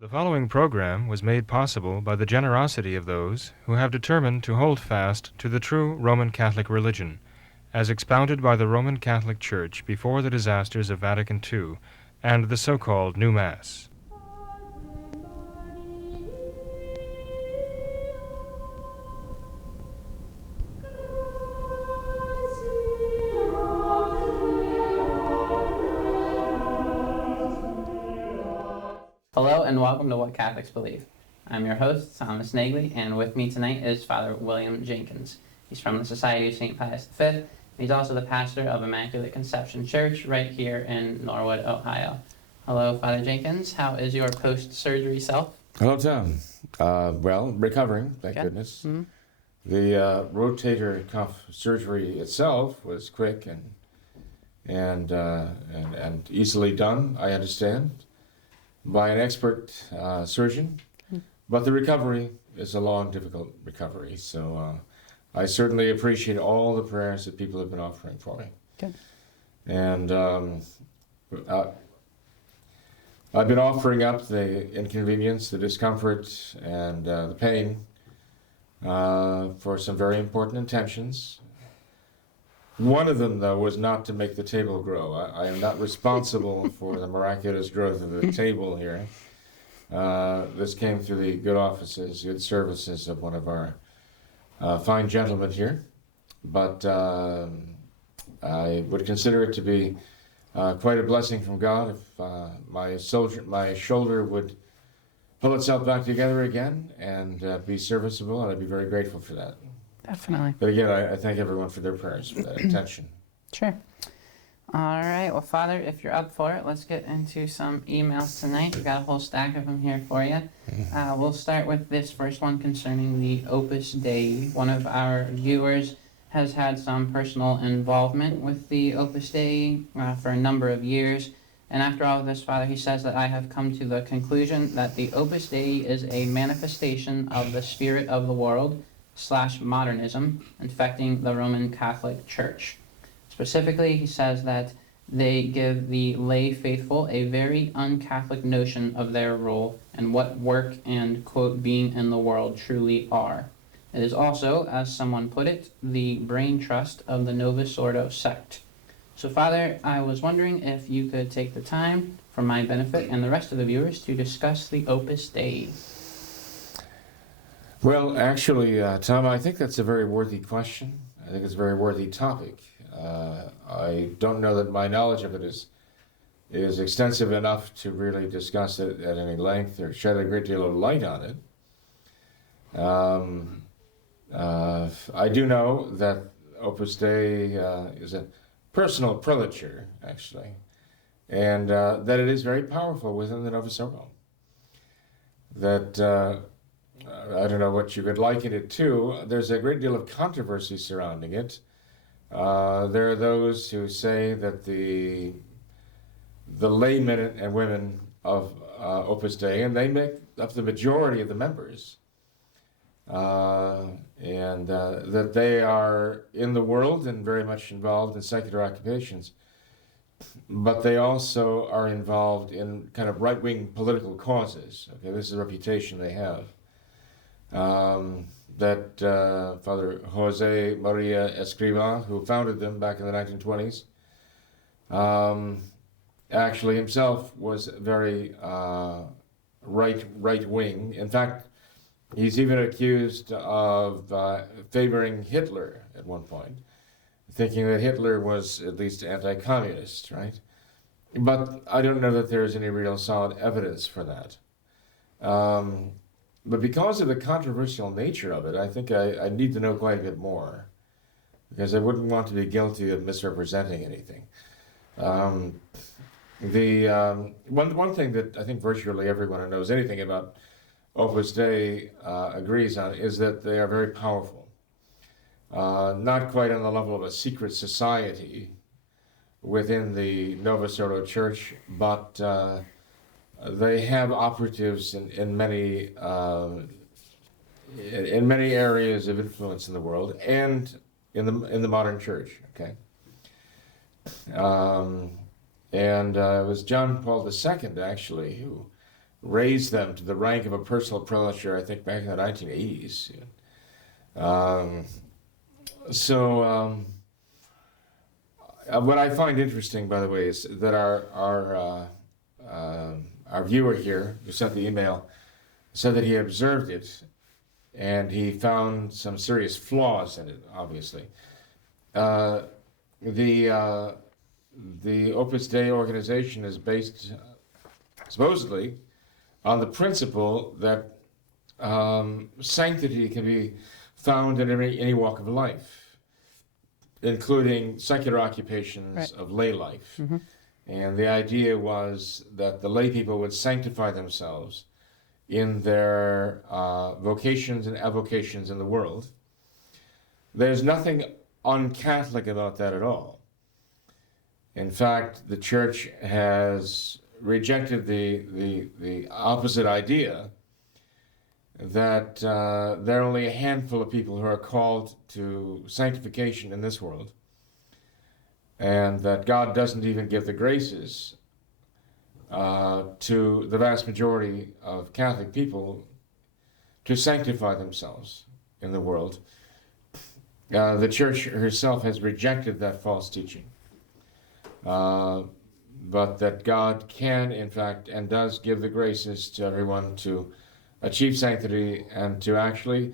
The following program was made possible by the generosity of those who have determined to hold fast to the true Roman Catholic religion, as expounded by the Roman Catholic Church before the disasters of Vatican II and the so-called New Mass. Hello and welcome to What Catholics Believe. I'm your host, Thomas Nagley, and with me tonight is Father William Jenkins. He's from the Society of St. Pius V. He's also the pastor of Immaculate Conception Church right here in Norwood, Ohio. Hello, Father Jenkins. How is your post-surgery self? Hello, Tom. Well, recovering, thank goodness. Mm-hmm. The rotator cuff surgery itself was quick and easily done, I understand, by an expert surgeon. But the recovery is a long, difficult recovery. So I certainly appreciate all the prayers that people have been offering for me. Good. And I've been offering up the inconvenience, the discomfort, and the pain for some very important intentions. One of them, though, was not to make the table grow. I am not responsible for the miraculous growth of the table here. This came through the good offices, good services of one of our fine gentlemen here. But I would consider it to be quite a blessing from God if my shoulder would pull itself back together again and be serviceable, and I'd be very grateful for that. Definitely. But again, I thank everyone for their prayers, for that attention. Sure. All right. Well, Father, if you're up for it, let's get into some emails tonight. We've got a whole stack of them here for you. We'll start with this first one concerning the Opus Dei. One of our viewers has had some personal involvement with the Opus Dei for a number of years. And after all of this, Father, he says that I have come to the conclusion that the Opus Dei is a manifestation of the spirit of the world / modernism infecting the Roman Catholic Church. Specifically, he says that they give the lay faithful a very un-Catholic notion of their role and what work and, quote, being in the world truly are. It is also, as someone put it, the brain trust of the Novus Ordo sect. So, Father, I was wondering if you could take the time, for my benefit and the rest of the viewers, to discuss the Opus Dei. Well, actually, Tom, I think that's a very worthy question. I think it's a very worthy topic. I don't know that my knowledge of it is extensive enough to really discuss it at any length or shed a great deal of light on it. I do know that Opus Dei is a personal prelature, actually, and that it is very powerful within the Novus Ordo. That I don't know what you could liken it to. There's a great deal of controversy surrounding it. There are those who say that the laymen and women of Opus Dei, and they make up the majority of the members, and that they are in the world and very much involved in secular occupations, but they also are involved in kind of right-wing political causes. Okay, this is a reputation they have. That Father Jose Maria Escrivá, who founded them back in the 1920s, actually himself was very right-wing. In fact, he's even accused of favoring Hitler at one point, thinking that Hitler was at least anti-communist, right? But I don't know that there's any real solid evidence for that. But because of the controversial nature of it, I think I need to know quite a bit more, because I wouldn't want to be guilty of misrepresenting anything. One thing that I think virtually everyone who knows anything about Opus Dei agrees on is that they are very powerful. Not quite on the level of a secret society within the Novus Ordo Church, but they have operatives in many areas of influence in the world and in the modern church. Okay, and it was John Paul II actually who raised them to the rank of a personal prelature, I think, back in the 1980s. What I find interesting, by the way, is that our viewer here who sent the email said that he observed it and he found some serious flaws in it, obviously. The Opus Dei organization is based supposedly on the principle that sanctity can be found in any walk of life, including secular occupations Right. of lay life. Mm-hmm. And the idea was that the lay people would sanctify themselves in their vocations and avocations in the world. There's nothing un-Catholic about that at all. In fact, the Church has rejected the opposite idea that there are only a handful of people who are called to sanctification in this world, and that God doesn't even give the graces to the vast majority of Catholic people to sanctify themselves in the world. The Church herself has rejected that false teaching, but that God can, in fact, and does give the graces to everyone to achieve sanctity and to actually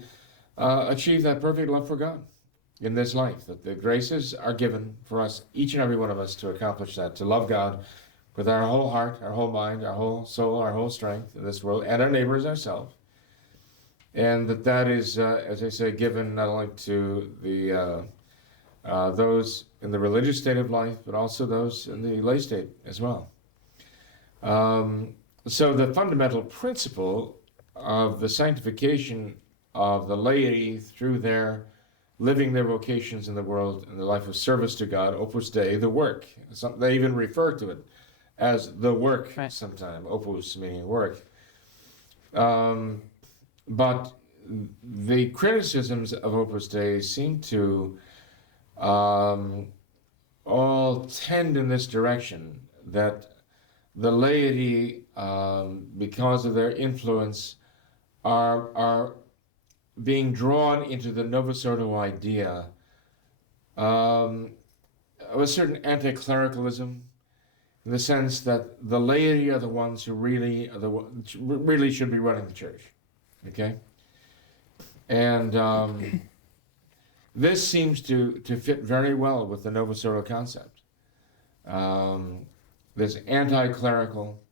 achieve that perfect love for God in this life, that the graces are given for us, each and every one of us, to accomplish that, to love God with our whole heart, our whole mind, our whole soul, our whole strength in this world, and our neighbors ourselves. And that is, as I say, given not only to the those in the religious state of life, but also those in the lay state as well. So the fundamental principle of the sanctification of the laity through their living their vocations in the world and the life of service to God, Opus Dei, the work. They even refer to it as the work Right. sometime, opus meaning work. But the criticisms of Opus Dei seem to all tend in this direction, that the laity, because of their influence, are being drawn into the Novus Ordo idea of a certain anti-clericalism, in the sense that the laity are the ones who really should be running the church. Okay? And this seems to fit very well with the Novus Ordo concept. This anti-clerical,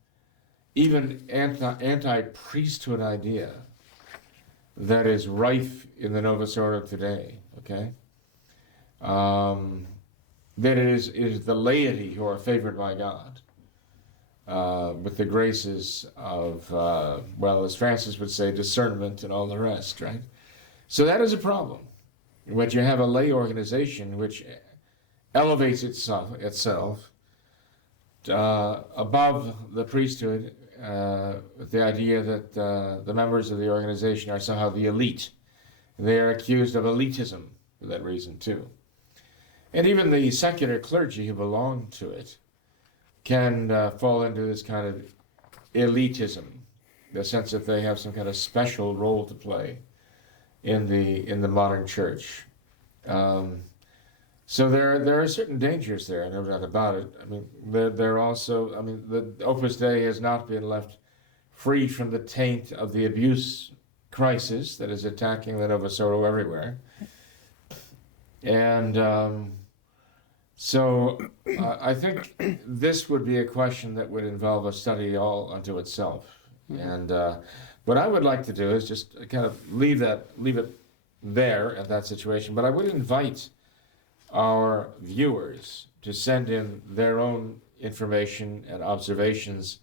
even anti-priesthood idea that is rife in the Novus Ordo today, okay? That it is the laity who are favored by God with the graces of, well, as Francis would say, discernment and all the rest, right? So that is a problem. But you have a lay organization which elevates itself above the priesthood, with the idea that the members of the organization are somehow the elite. They are accused of elitism for that reason too. And even the secular clergy who belong to it can fall into this kind of elitism, the sense that they have some kind of special role to play in the modern church. So there are certain dangers there, no doubt about it. I mean, there also, I mean, the Opus Dei has not been left free from the taint of the abuse crisis that is attacking the Novus Ordo everywhere. And so I think this would be a question that would involve a study all unto itself. And what I would like to do is just kind of leave it there at that situation. But I would invite our viewers to send in their own information and observations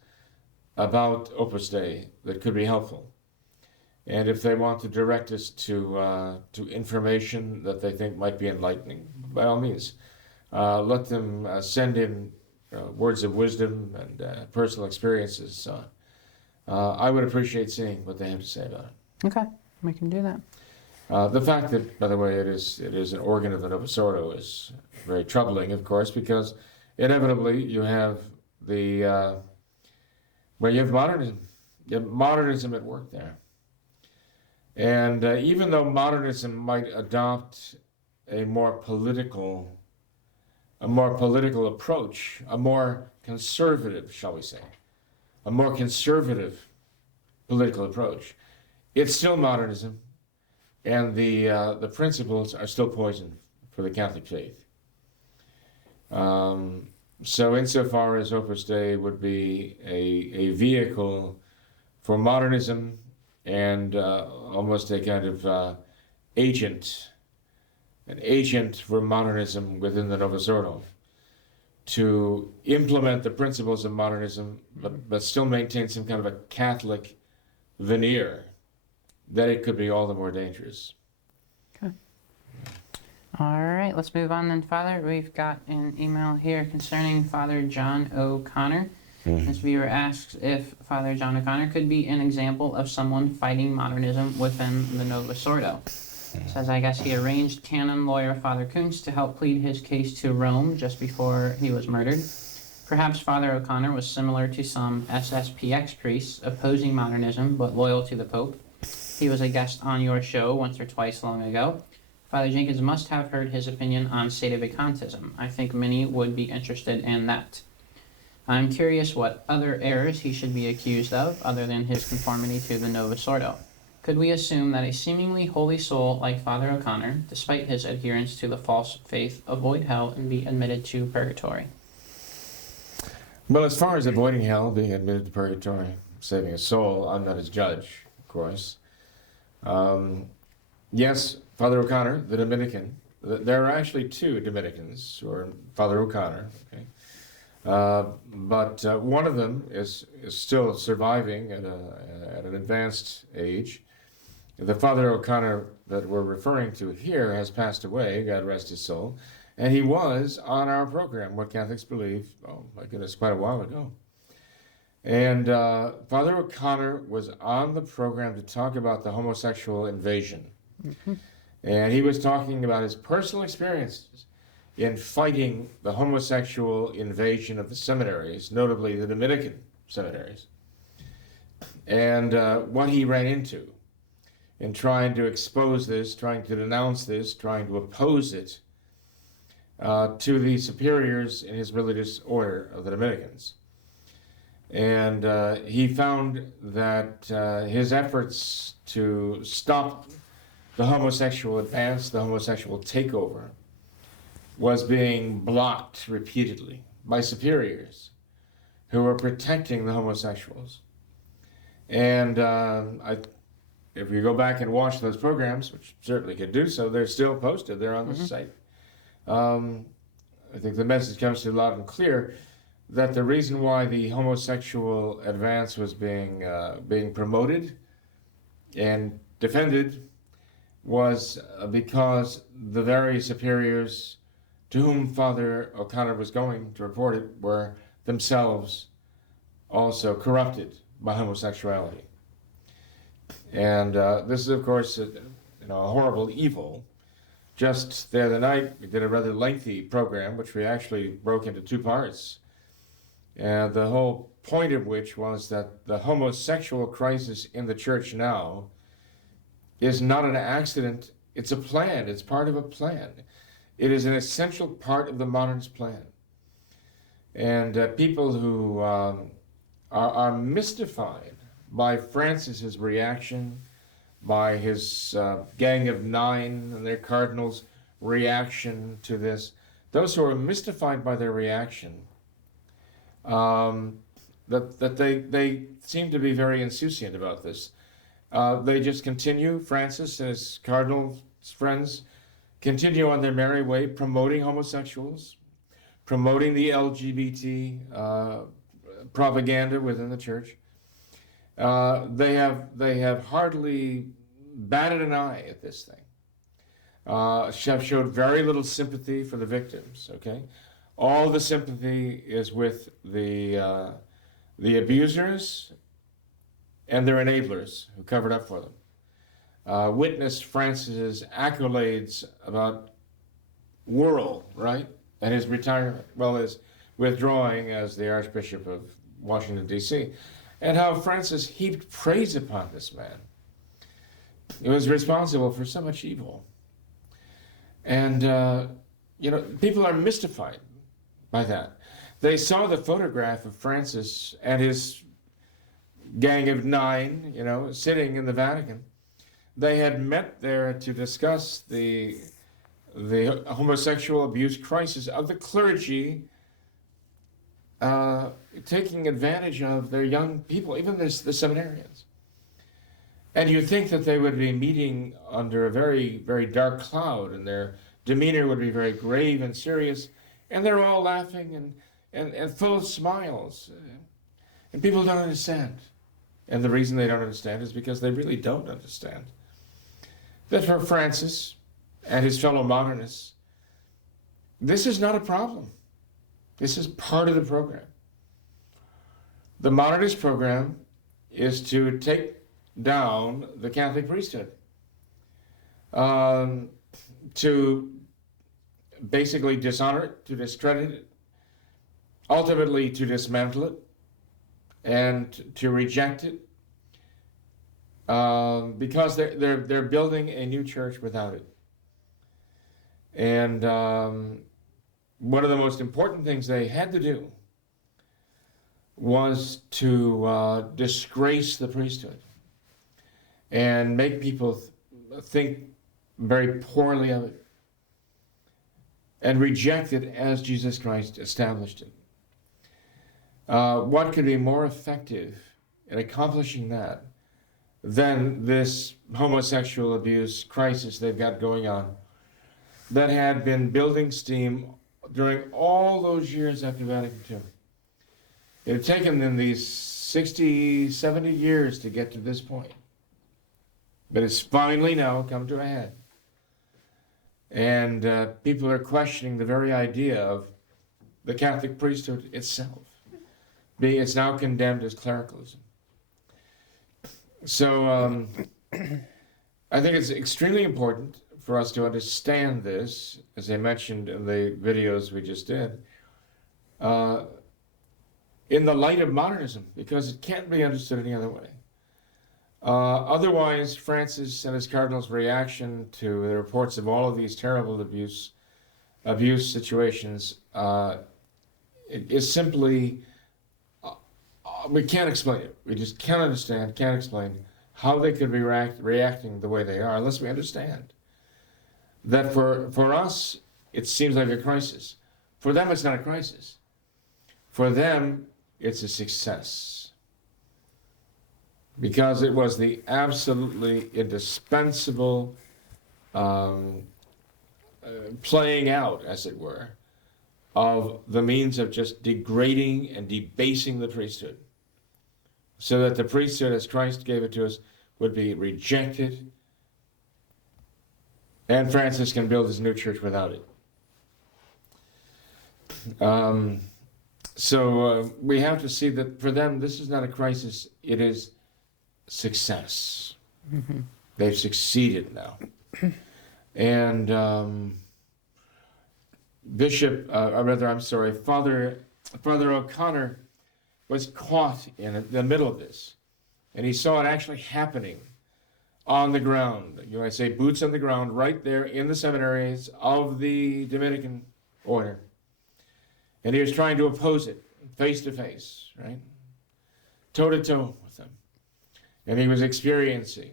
about Opus Dei that could be helpful. And if they want to direct us to information that they think might be enlightening, by all means, let them send in words of wisdom and personal experiences. I would appreciate seeing what they have to say about it. Okay, we can do that. The fact that, by the way, it is an organ of the Novus Ordo is very troubling, of course, because inevitably you have you have modernism. modernism at work there. And even though modernism might adopt a more political approach, a more conservative, shall we say, a more conservative political approach, it's still modernism, and the principles are still poison for the Catholic faith. So insofar as Opus Dei would be a vehicle for modernism and almost a kind of agent for modernism within the Novus Ordo, to implement the principles of modernism, but still maintain some kind of a Catholic veneer, then it could be all the more dangerous. All right, let's move on then, Father. We've got an email here concerning Father John O'Connor. This viewer asks if Father John O'Connor could be an example of someone fighting modernism within the Novus Ordo. Says, I guess he arranged canon lawyer Father Kuntz to help plead his case to Rome just before he was murdered. Perhaps Father O'Connor was similar to some SSPX priests opposing modernism but loyal to the Pope. He was a guest on your show once or twice long ago. Father Jenkins must have heard his opinion on sedevacantism. I think many would be interested in that. I'm curious what other errors he should be accused of, other than his conformity to the Novus Ordo. Could we assume that a seemingly holy soul like Father O'Connor, despite his adherence to the false faith, avoid hell and be admitted to purgatory? Well, as far as avoiding hell, being admitted to purgatory, saving a soul, I'm not his judge, of course. Yes, Father O'Connor, the Dominican. There are actually two Dominicans, or Father O'Connor. Okay, but one of them is still surviving at an advanced age. The Father O'Connor that we're referring to here has passed away, God rest his soul, and he was on our program, What Catholics Believe, oh my goodness, quite a while ago. And Father O'Connor was on the program to talk about the homosexual invasion. Mm-hmm. And he was talking about his personal experiences in fighting the homosexual invasion of the seminaries, notably the Dominican seminaries, and what he ran into in trying to expose this, trying to denounce this, trying to oppose it to the superiors in his religious order of the Dominicans. And he found that his efforts to stop the homosexual advance, the homosexual takeover, was being blocked repeatedly by superiors who were protecting the homosexuals. And if you go back and watch those programs, which certainly could do so, they're still posted, they're on the site. I think the message comes through loud and clear that the reason why the homosexual advance was being promoted and defended was because the very superiors to whom Father O'Connor was going to report it were themselves also corrupted by homosexuality. And this is, of course, a horrible evil. Just the other night, we did a rather lengthy program, which we actually broke into two parts. And the whole point of which was that the homosexual crisis in the church now is not an accident, it's a plan, it's part of a plan. It is an essential part of the modernist plan. And people who are mystified by Francis's reaction, by his Gang of Nine and their cardinals' reaction to this, those who are mystified by their reaction, that they seem to be very insouciant about this. They just continue, Francis and his cardinal friends continue on their merry way, promoting homosexuals, promoting the LGBT propaganda within the church. They have hardly batted an eye at this thing. Have showed very little sympathy for the victims. Okay, all the sympathy is with the abusers and their enablers who covered up for them. Witness Francis's accolades about Worrell, right, and his retirement, well, his withdrawing as the Archbishop of Washington, D.C. and how Francis heaped praise upon this man. He was responsible for so much evil. And, people are mystified by that. They saw the photograph of Francis and his gang of 9, sitting in the Vatican. They had met there to discuss the homosexual abuse crisis of the clergy taking advantage of their young people, even the seminarians. And you'd think that they would be meeting under a very, very dark cloud, and their demeanor would be very grave and serious, and they're all laughing and full of smiles. And people don't understand. And the reason they don't understand is because they really don't understand. That for Francis and his fellow modernists, this is not a problem. This is part of the program. The modernist program is to take down the Catholic priesthood, to basically dishonor it, to discredit it, ultimately to dismantle it, and to reject it, because they're building a new church without it. And one of the most important things they had to do was to disgrace the priesthood and make people think very poorly of it and reject it as Jesus Christ established it. What could be more effective in accomplishing that than this homosexual abuse crisis they've got going on that had been building steam during all those years after Vatican II? It had taken them these 60, 70 years to get to this point. But it's finally now come to a head. And people are questioning the very idea of the Catholic priesthood itself. It's now condemned as clericalism. So I think it's extremely important for us to understand this, as I mentioned in the videos we just did, in the light of modernism, because it can't be understood any other way. Otherwise, Francis and his cardinals' reaction to the reports of all of these terrible abuse situations is simply, we can't explain it. We just can't understand, can't explain how they could be reacting the way they are unless we understand that for us, it seems like a crisis. For them, it's not a crisis. For them, it's a success. Because it was the absolutely indispensable playing out, as it were, of the means of just degrading and debasing the priesthood, so that the priesthood, as Christ gave it to us, would be rejected, and Francis can build his new church without it. So we have to see that for them, this is not a crisis, it is success. Mm-hmm. They've succeeded now. And Father O'Connor was caught in the middle of this. And he saw it actually happening on the ground. I say boots on the ground, right there in the seminaries of the Dominican order. And he was trying to oppose it face to face, right? Toe to toe with them. And he was experiencing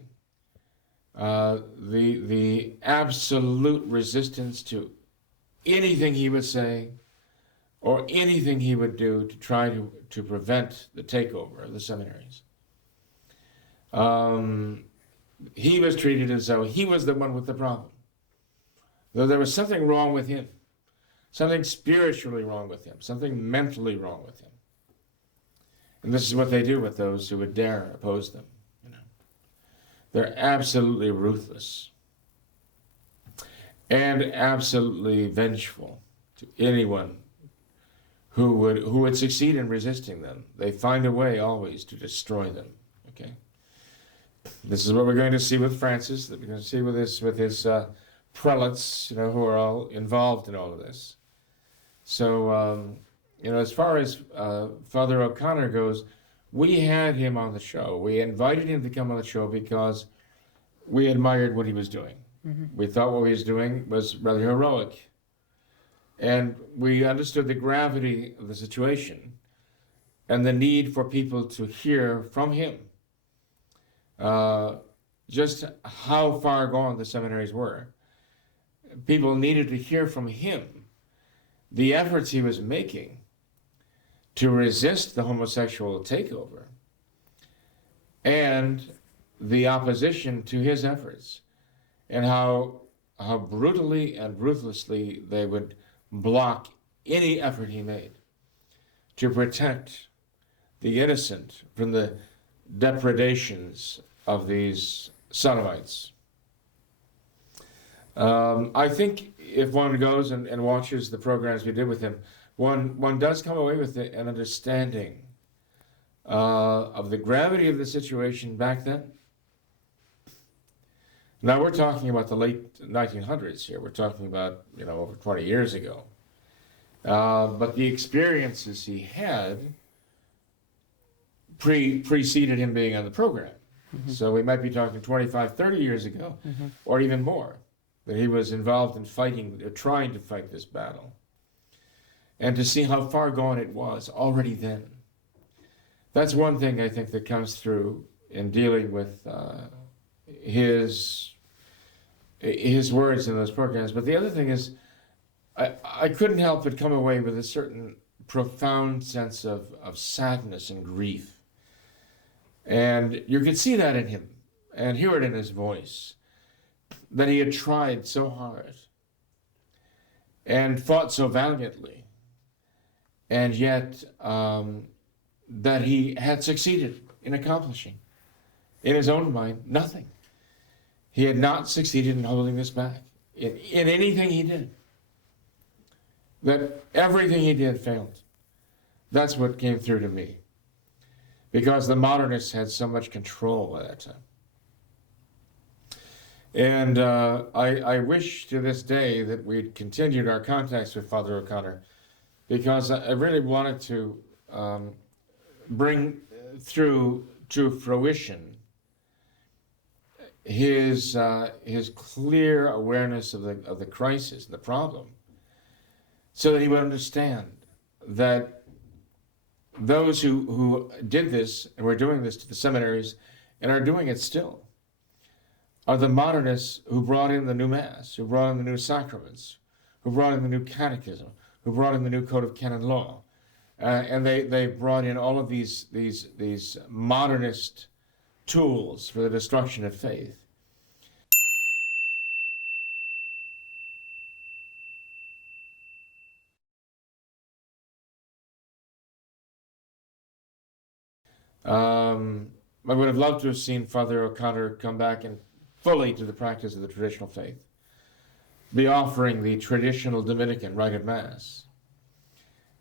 the absolute resistance to anything he would say or anything he would do to try to prevent the takeover of the seminaries. He was treated as though he was the one with the problem, though there was something wrong with him, something spiritually wrong with him, something mentally wrong with him. And this is what they do with those who would dare oppose them. They're absolutely ruthless and absolutely vengeful to anyone who would succeed in resisting them. They find a way always to destroy them. Okay, this is what we're going to see with Francis. That we're going to see with his prelates, who are all involved in all of this. So, as far as Father O'Connor goes, We had him on the show. We invited him to come on the show because we admired what he was doing. We thought what he was doing was rather heroic. And we understood the gravity of the situation and the need for people to hear from him just how far gone the seminaries were. People needed to hear from him the efforts he was making to resist the homosexual takeover and the opposition to his efforts, and how brutally and ruthlessly they would block any effort he made to protect the innocent from the depredations of these sodomites. I think if one goes and watches the programs we did with him, one does come away with an understanding of the gravity of the situation back then. Now we're talking about the late 1900s here. We're talking about, over 20 years ago. But the experiences he had preceded him being on the program. So we might be talking 25, 30 years ago, or even more, that he was involved in trying to fight this battle. And to see how far gone it was already then. That's one thing I think that comes through in dealing with his words in those programs. But the other thing is, I couldn't help but come away with a certain profound sense of sadness and grief. And you could see that in him and hear it in his voice, that he had tried so hard and fought so valiantly, and yet that he had succeeded in accomplishing, in his own mind, nothing. He had not succeeded in holding this back in anything he did. That everything he did failed. That's what came through to me. Because the modernists had so much control at that time. And I wish to this day that we'd continued our contacts with Father O'Connor, because I really wanted to bring through to fruition his clear awareness of the crisis, the problem, so that he would understand that those who did this and were doing this to the seminaries and are doing it still are the modernists who brought in the new Mass, who brought in the new sacraments, who brought in the new catechism, who brought in the new code of canon law. And they brought in all of these modernist tools for the destruction of faith. I would have loved to have seen Father O'Connor come back and fully to the practice of the traditional faith, be offering the traditional Dominican rite of Mass,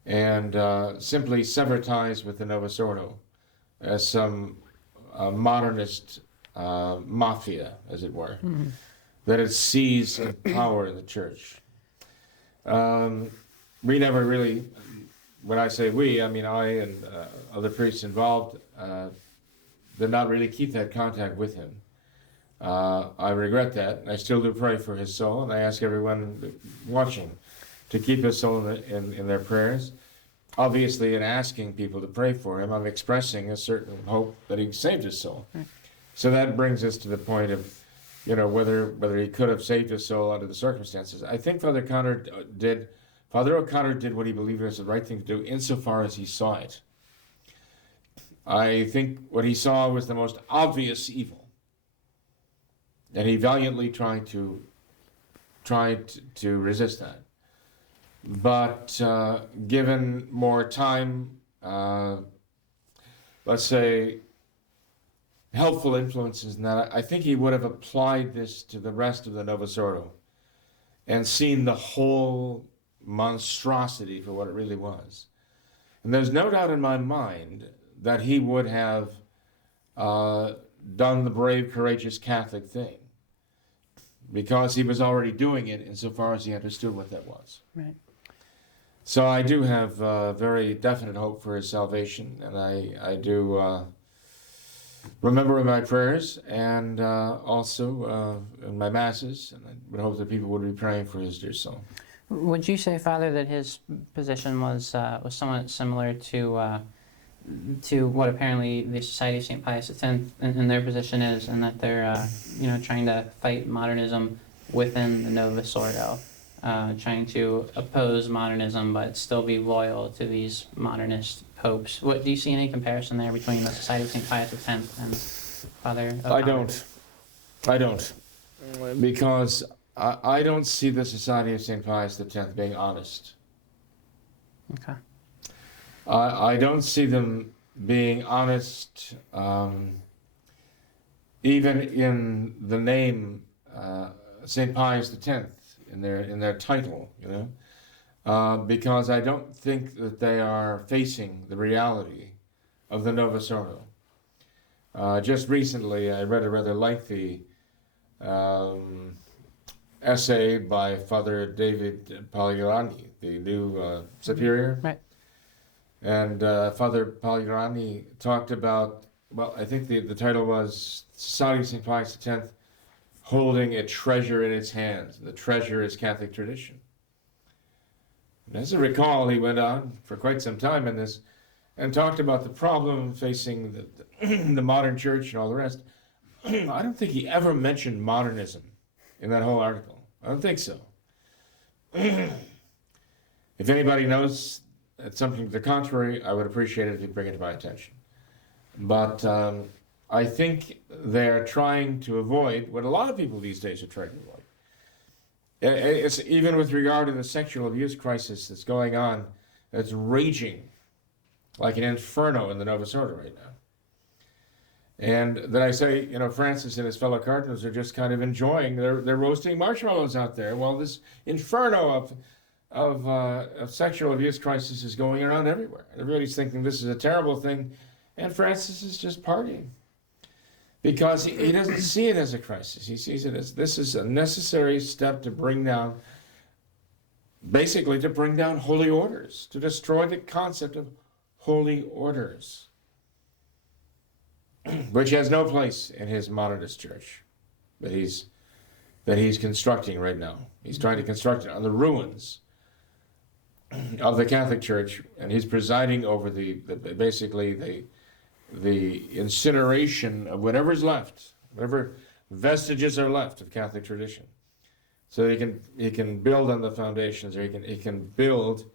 and simply sever ties with the Novus Ordo as some modernist mafia, as it were, that had seized power in the church. We never really, when I say we, I mean I and other priests involved, did not really keep that contact with him. I regret that. I still do pray for his soul, and I ask everyone watching to keep his soul in their prayers. Obviously, in asking people to pray for him, I'm expressing a certain hope that he saved his soul. Right. So that brings us to the point of, whether he could have saved his soul under the circumstances. I think Father O'Connor did what he believed was the right thing to do insofar as he saw it. I think what he saw was the most obvious evil, and he valiantly tried to resist that. But given more time, let's say, helpful influences in that, I think he would have applied this to the rest of the Novus Ordo and seen the whole monstrosity for what it really was. And there's no doubt in my mind that he would have done the brave, courageous Catholic thing, because he was already doing it insofar as he understood what that was. Right. So I do have very definite hope for his salvation, and I do remember in my prayers and also in my masses, and I would hope that people would be praying for his dear soul. Would you say, Father, that his position was somewhat similar to what apparently the Society of St. Pius X and their position is, and that they're trying to fight modernism within the Novus Ordo, trying to oppose modernism but still be loyal to these modernist popes? What do you see any comparison there between the Society of St. Pius X and Father O'Connor? I don't, because I don't see the Society of St. Pius X being honest. Okay. I don't see them being honest, even in the name St. Pius X in their title, because I don't think that they are facing the reality of the Novus Ordo. Just recently, I read a rather lengthy essay by Father David Pagliarani, the new superior. Right. And Father Pagliarani talked about, well, I think the title was Society of St. Pius X holding a treasure in its hands. The treasure is Catholic tradition. And as I recall, he went on for quite some time in this and talked about the problem facing the modern church and all the rest. I don't think he ever mentioned modernism in that whole article. I don't think so. If anybody knows something to the contrary, I would appreciate it if you bring it to my attention. But I think they're trying to avoid what a lot of people these days are trying to avoid. It's even with regard to the sexual abuse crisis that's going on, that's raging like an inferno in the Novus Ordo right now. And then I say, Francis and his fellow cardinals are just kind of enjoying, they're roasting marshmallows out there while this inferno of sexual abuse crisis is going around everywhere. Everybody's thinking this is a terrible thing, and Francis is just partying. Because he doesn't see it as a crisis. He sees it as this is a necessary step to bring down holy orders, to destroy the concept of holy orders, which has no place in his modernist church that he's constructing right now. He's trying to construct it on the ruins of the Catholic Church, and he's presiding over basically the incineration of whatever's left, whatever vestiges are left of Catholic tradition. So he can build on the foundations, or he can build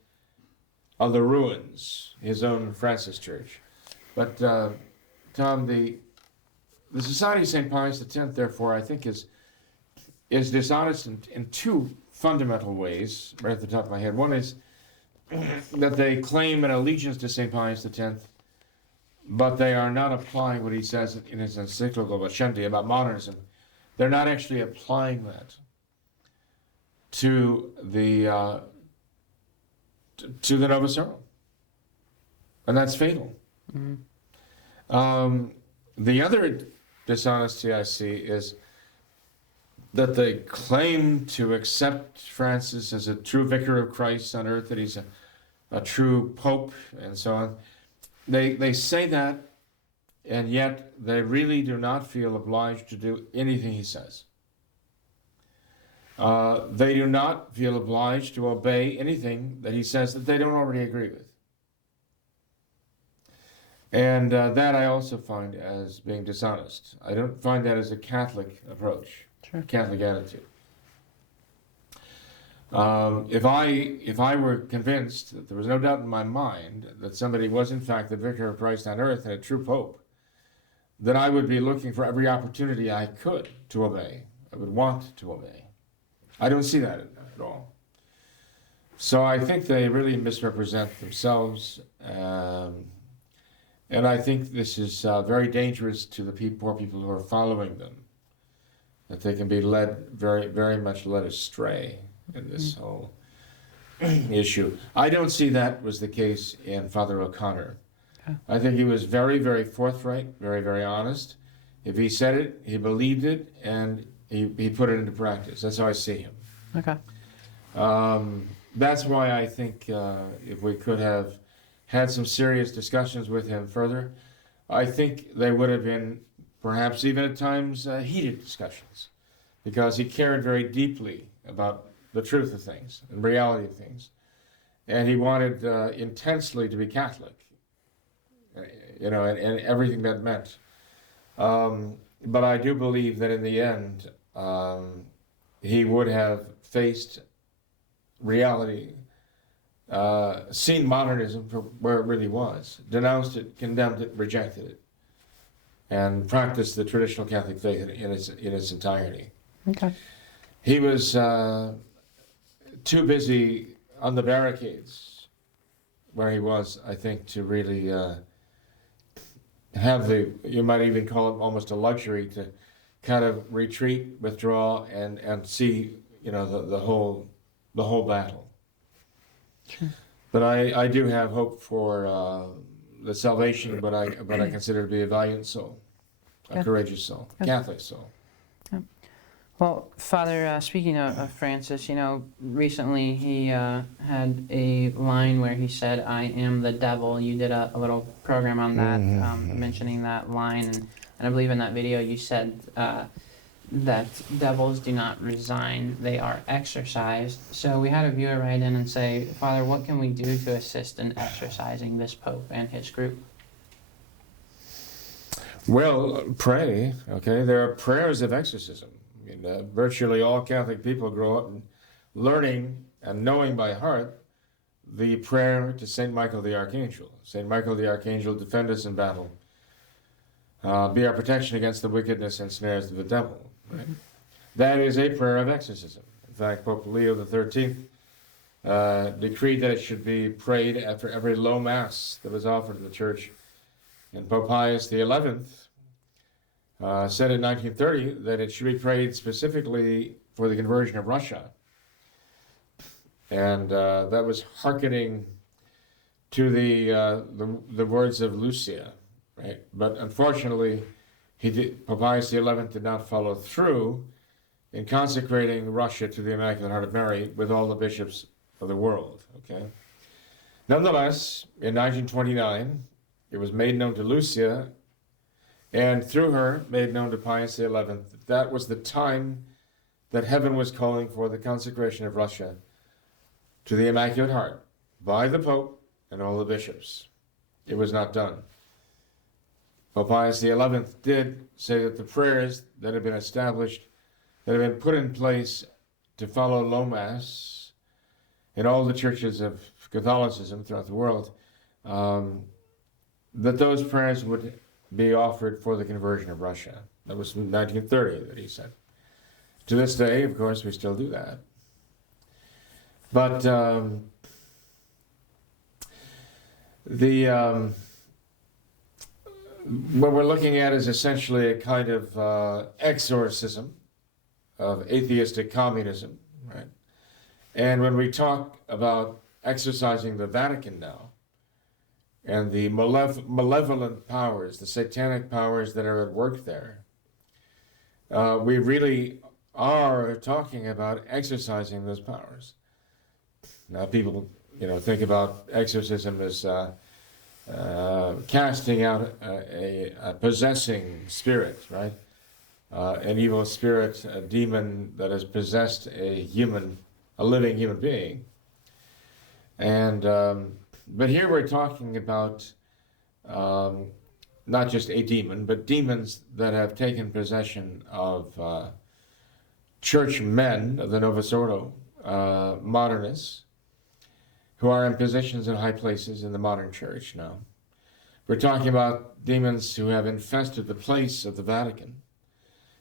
on the ruins, his own Francis Church. But Tom, the Society of St. Pius X, therefore, I think is dishonest in two fundamental ways, right at the top of my head. One is that they claim an allegiance to St. Pius X, but they are not applying what he says in his encyclical Vicenti about modernism. They're not actually applying that to the Novus Ordo, and that's fatal. Mm-hmm. The other dishonesty I see is that they claim to accept Francis as a true vicar of Christ on earth, that he's a true pope, and so on. They say that, and yet they really do not feel obliged to do anything he says. They do not feel obliged to obey anything that he says that they don't already agree with. And that I also find as being dishonest. I don't find that as a Catholic approach, sure. Catholic attitude. If I were convinced that there was no doubt in my mind that somebody was in fact the vicar of Christ on earth and a true pope, then I would be looking for every opportunity I could to obey. I would want to obey. I don't see that at all. So I think they really misrepresent themselves, and I think this is very dangerous to the poor people who are following them, that they can be led, very, very much led astray in this whole issue. I don't see that was the case in Father O'Connor. Okay. I think he was very, very forthright, very, very honest. If he said it, he believed it, and he put it into practice. That's how I see him. Okay. that's why I think if we could have had some serious discussions with him further, I think they would have been perhaps even at times heated discussions, because he cared very deeply about the truth of things and reality of things, and he wanted intensely to be Catholic, and everything that meant. But I do believe that in the end, he would have faced reality, seen modernism for where it really was, denounced it, condemned it, rejected it, and practiced the traditional Catholic faith in its entirety. Okay. He was too busy on the barricades where he was, I think, to really have you might even call it almost a luxury to kind of retreat, withdraw, and see, the whole battle. Sure. But I do have hope for the salvation, but I consider to be a valiant soul, a Yeah. courageous soul, Yeah. Catholic soul. Well, Father, speaking of Francis, recently he had a line where he said, "I am the devil." You did a little program on that, mentioning that line, and I believe in that video you said that devils do not resign, they are exorcised. So we had a viewer write in and say, "Father, what can we do to assist in exorcising this Pope and his group?" Well, pray, okay? There are prayers of exorcism. Virtually all Catholic people grow up learning and knowing by heart the prayer to St. Michael the Archangel. St. Michael the Archangel, defend us in battle. Be our protection against the wickedness and snares of the devil. Right? That is a prayer of exorcism. In fact, Pope Leo XIII decreed that it should be prayed after every low mass that was offered in the church. And Pope Pius XI said in 1930 that it should be prayed specifically for the conversion of Russia. And that was hearkening to the words of Lucia, right? But unfortunately, Pope Pius XI did not follow through in consecrating Russia to the Immaculate Heart of Mary with all the bishops of the world, okay? Nonetheless, in 1929, it was made known to Lucia, and through her made known to Pius XI, that was the time that heaven was calling for the consecration of Russia to the Immaculate Heart by the Pope and all the bishops. It was not done. Pope Pius XI did say that the prayers that had been established, that had been put in place to follow low mass in all the churches of Catholicism throughout the world, that those prayers would be offered for the conversion of Russia. That was in 1930 that he said. To this day, of course, we still do that. But what we're looking at is essentially a kind of exorcism of atheistic communism, right? And when we talk about exorcising the Vatican now, and the malevolent powers, the satanic powers that are at work there, we really are talking about exercising those powers. Now people, think about exorcism as casting out a possessing spirit, right? An evil spirit, a demon that has possessed a living human being. And but here we're talking about not just a demon, but demons that have taken possession of church men of the Novus Ordo, modernists, who are in positions in high places in the modern church now. We're talking about demons who have infested the place of the Vatican.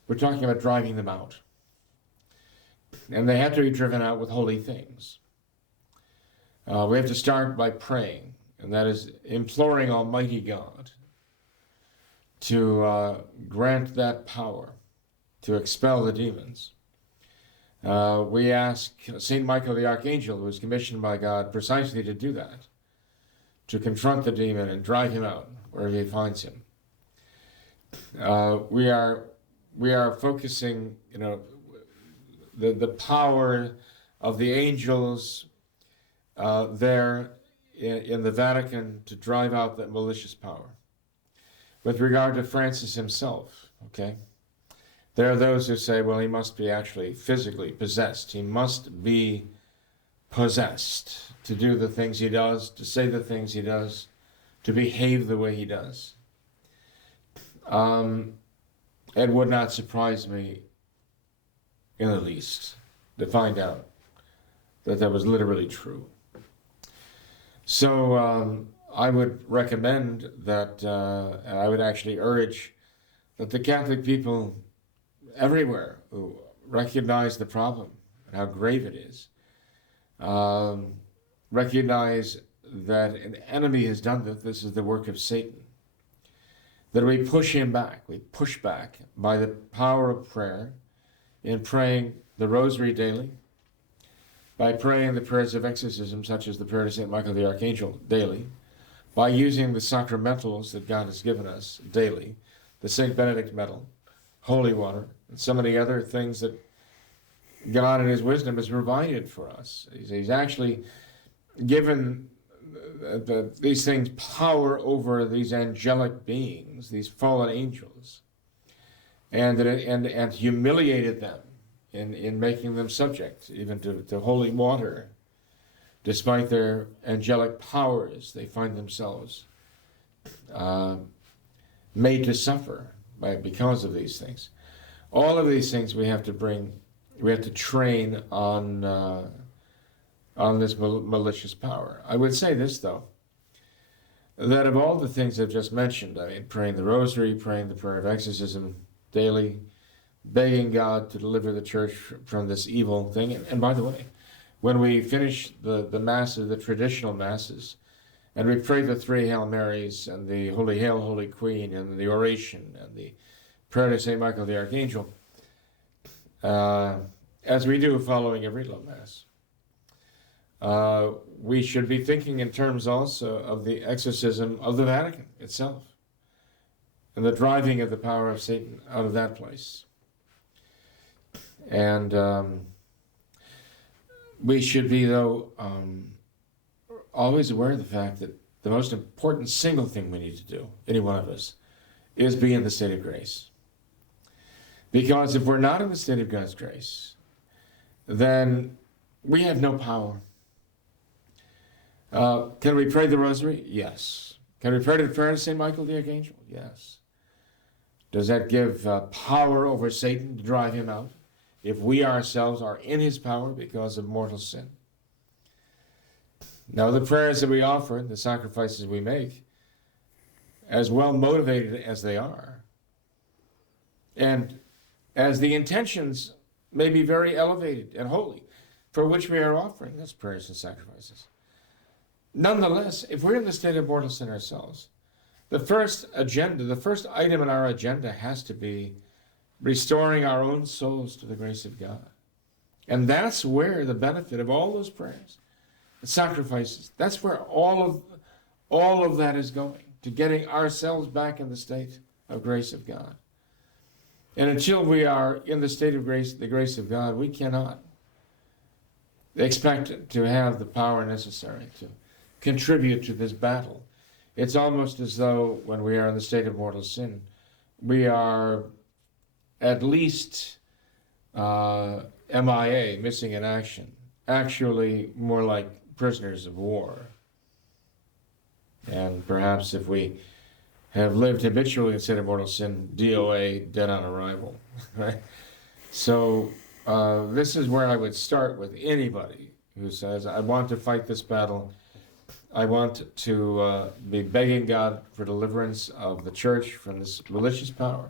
We're talking about driving them out. And they have to be driven out with holy things. We have to start by praying, and that is imploring Almighty God to grant that power to expel the demons. We ask St. Michael the Archangel, who was commissioned by God precisely to do that, to confront the demon and drive him out wherever he finds him. We are focusing, the power of the angels there in the Vatican to drive out that malicious power. With regard to Francis himself, okay, there are those who say, well, he must be actually physically possessed. He must be possessed to do the things he does, to say the things he does, to behave the way he does. It would not surprise me in the least to find out that was literally true. So I would recommend that, and I would actually urge that the Catholic people everywhere who recognize the problem and how grave it is, recognize that an enemy has done this is the work of Satan. That we push him back, we push back by the power of prayer, in praying the Rosary daily, by praying the prayers of exorcism, such as the prayer to St. Michael the Archangel daily, by using the sacramentals that God has given us daily, the St. Benedict medal, holy water, and so many other things that God in his wisdom has provided for us. He's actually given these things power over these angelic beings, these fallen angels, and humiliated them in making them subject even to holy water. Despite their angelic powers, they find themselves made to suffer because of these things. All of these things we have to train on this malicious power. I would say this, though, that of all the things I've just mentioned, I mean, praying the Rosary, praying the prayer of exorcism daily, begging God to deliver the church from this evil thing. And by the way, when we finish the masses, the traditional masses, and we pray the three Hail Marys and the Holy Hail, Holy Queen, and the oration and the prayer to St. Michael the Archangel, as we do following every low Mass, we should be thinking in terms also of the exorcism of the Vatican itself and the driving of the power of Satan out of that place. And we should be, though, always aware of the fact that the most important single thing we need to do, any one of us, is be in the state of grace. Because if we're not in the state of God's grace, then we have no power. Can we pray the Rosary? Yes. Can we pray the prayer of St. Michael the Archangel? Yes. Does that give power over Satan to drive him out? If we ourselves are in his power because of mortal sin. Now, the prayers that we offer, the sacrifices we make, as well motivated as they are, and as the intentions may be very elevated and holy, for which we are offering those prayers and sacrifices. Nonetheless, if we're in the state of mortal sin ourselves, the first item in our agenda has to be restoring our own souls to the grace of God. And that's where the benefit of all those prayers, the sacrifices, that's where all of that is going, to getting ourselves back in the state of grace of God. And until we are in the state of grace, the grace of God, we cannot expect to have the power necessary to contribute to this battle. It's almost as though when we are in the state of mortal sin, we are at least MIA, missing in action, actually more like prisoners of war. And perhaps if we have lived habitually in the state of mortal sin, DOA, dead on arrival, right? So this is where I would start with anybody who says, I want to fight this battle. I want to be begging God for deliverance of the church from this malicious power.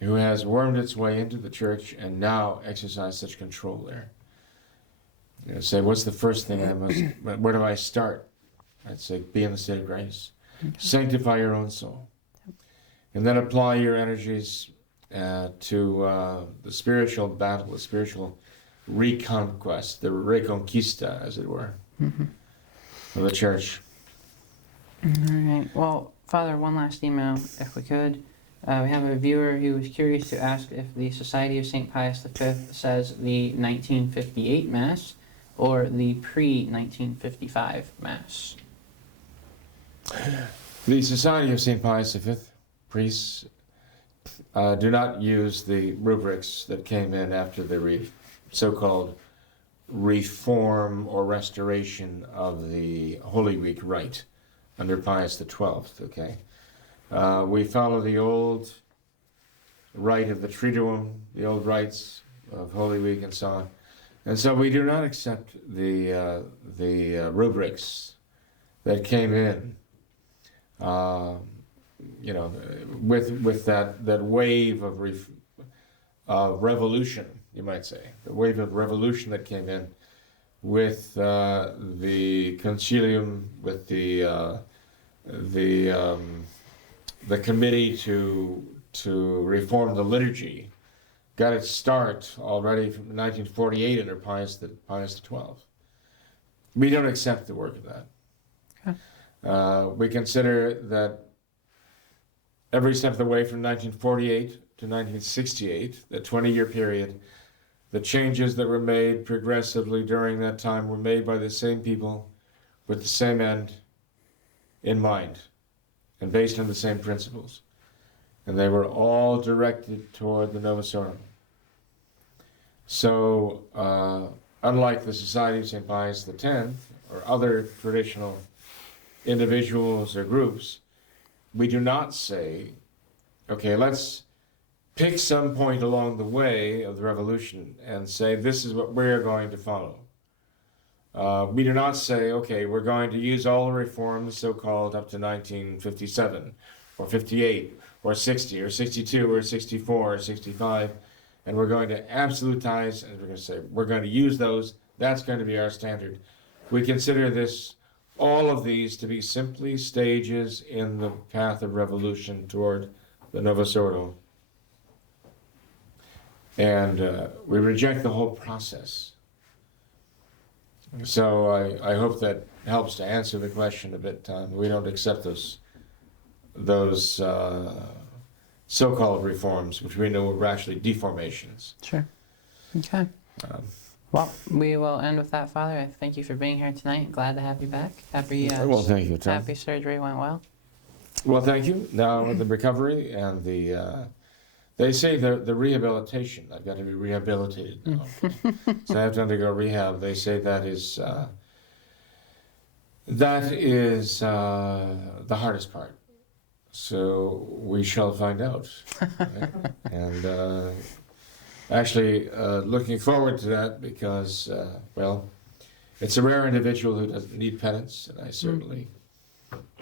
Who has wormed its way into the church and now exercised such control there. You know, say, what's the first thing where do I start? I'd say, be in the state of grace. Okay. Sanctify your own soul. And then apply your energies to the spiritual battle, the spiritual reconquest, the reconquista, as it were, of the church. All right. Well, Father, one last email, if we could. We have a viewer who was curious to ask if the Society of St. Pius V says the 1958 Mass or the pre-1955 Mass. The Society of St. Pius V priests do not use the rubrics that came in after the so-called reform or restoration of the Holy Week rite under Pius XII, okay? We follow the old rite of the Triduum, the old rites of Holy Week and so on. And so we do not accept the rubrics that came in, you know, with that wave of revolution, you might say, the wave of revolution that came in with the concilium, with the committee to reform the liturgy, got its start already from 1948 under Pius XII. We don't accept the work of that. Okay. We consider that every step of the way from 1948 to 1968, the 20-year period, the changes that were made progressively during that time were made by the same people with the same end in mind and based on the same principles. And they were all directed toward the Novus Ordo. So, unlike the Society of St. Pius X or other traditional individuals or groups, we do not say, okay, let's pick some point along the way of the revolution and say, this is what we're going to follow. We do not say, okay, we're going to use all the reforms so-called up to 1957 or 58 or 60 or 62 or 64 or 65, and we're going to absolutize, and we're going to say, we're going to use those, that's going to be our standard. We consider this, all of these, to be simply stages in the path of revolution toward the Novus Ordo. And we reject the whole process. So I hope that helps to answer the question a bit. We don't accept those so-called reforms, which we know were actually deformations. Sure. Okay. Well, we will end with that, Father. I thank you for being here tonight. Glad to have you back. Happy, well, thank you, Tom. happy surgery went well. Well, thank you. Now the recovery and they say the rehabilitation, I've got to be rehabilitated now. So I have to undergo rehab. They say that is the hardest part. So we shall find out. Right? And actually looking forward to that because, well, it's a rare individual who doesn't need penance, and I certainly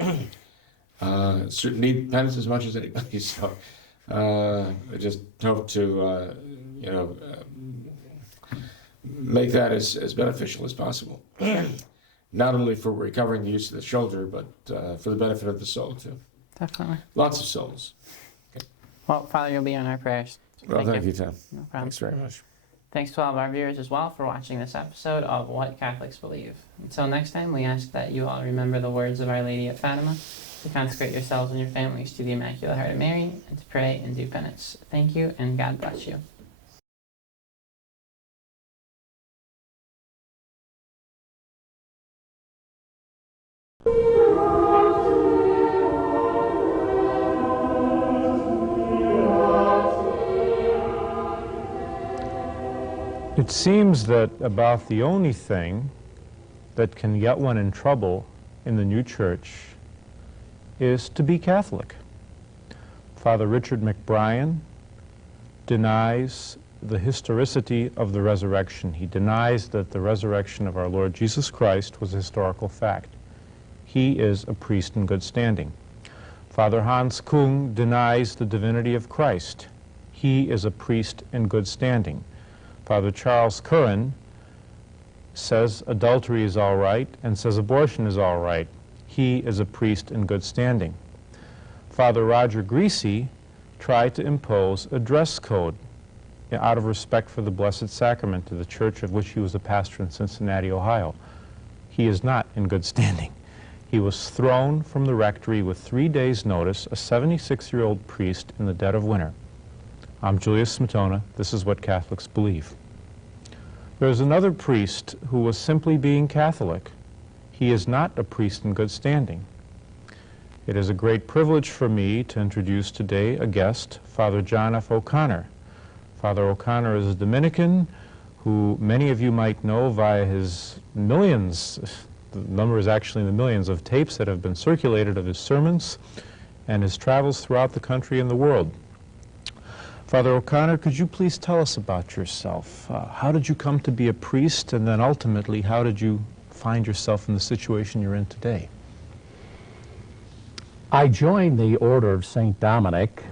need penance as much as anybody. So I just hope to, you know, make that as beneficial as possible. Not only for recovering the use of the shoulder, but for the benefit of the soul too. Definitely. Lots of souls. Well, Father, you'll be on our prayers. Well, thank you, Tom. No problem. Thanks very much. Thanks to all of our viewers as well for watching this episode of What Catholics Believe. Until next time, we ask that you all remember the words of Our Lady at Fatima, to consecrate yourselves and your families to the Immaculate Heart of Mary, and to pray and do penance. Thank you, and God bless you. It seems that about the only thing that can get one in trouble in the new church is to be Catholic. Father Richard McBrien denies the historicity of the resurrection. He denies that the resurrection of our Lord Jesus Christ was a historical fact. He is a priest in good standing. Father Hans Kung denies the divinity of Christ. He is a priest in good standing. Father Charles Curran says adultery is all right and says abortion is all right. He is a priest in good standing. Father Roger Greasy tried to impose a dress code out of respect for the Blessed Sacrament to the church of which he was a pastor in Cincinnati, Ohio. He is not in good standing. He was thrown from the rectory with 3 days' notice, a 76-year-old priest in the dead of winter. I'm Julius Smetona. This is what Catholics believe. There's another priest who was simply being Catholic. He is not a priest in good standing. It is a great privilege for me to introduce today a guest, Father John F. O'Connor. Father O'Connor is a Dominican who many of you might know via his millions, the number is actually in the millions, of tapes that have been circulated of his sermons and his travels throughout the country and the world. Father O'Connor, could you please tell us about yourself? How did you come to be a priest, and then ultimately, how did you find yourself in the situation you're in today? I joined the Order of St. Dominic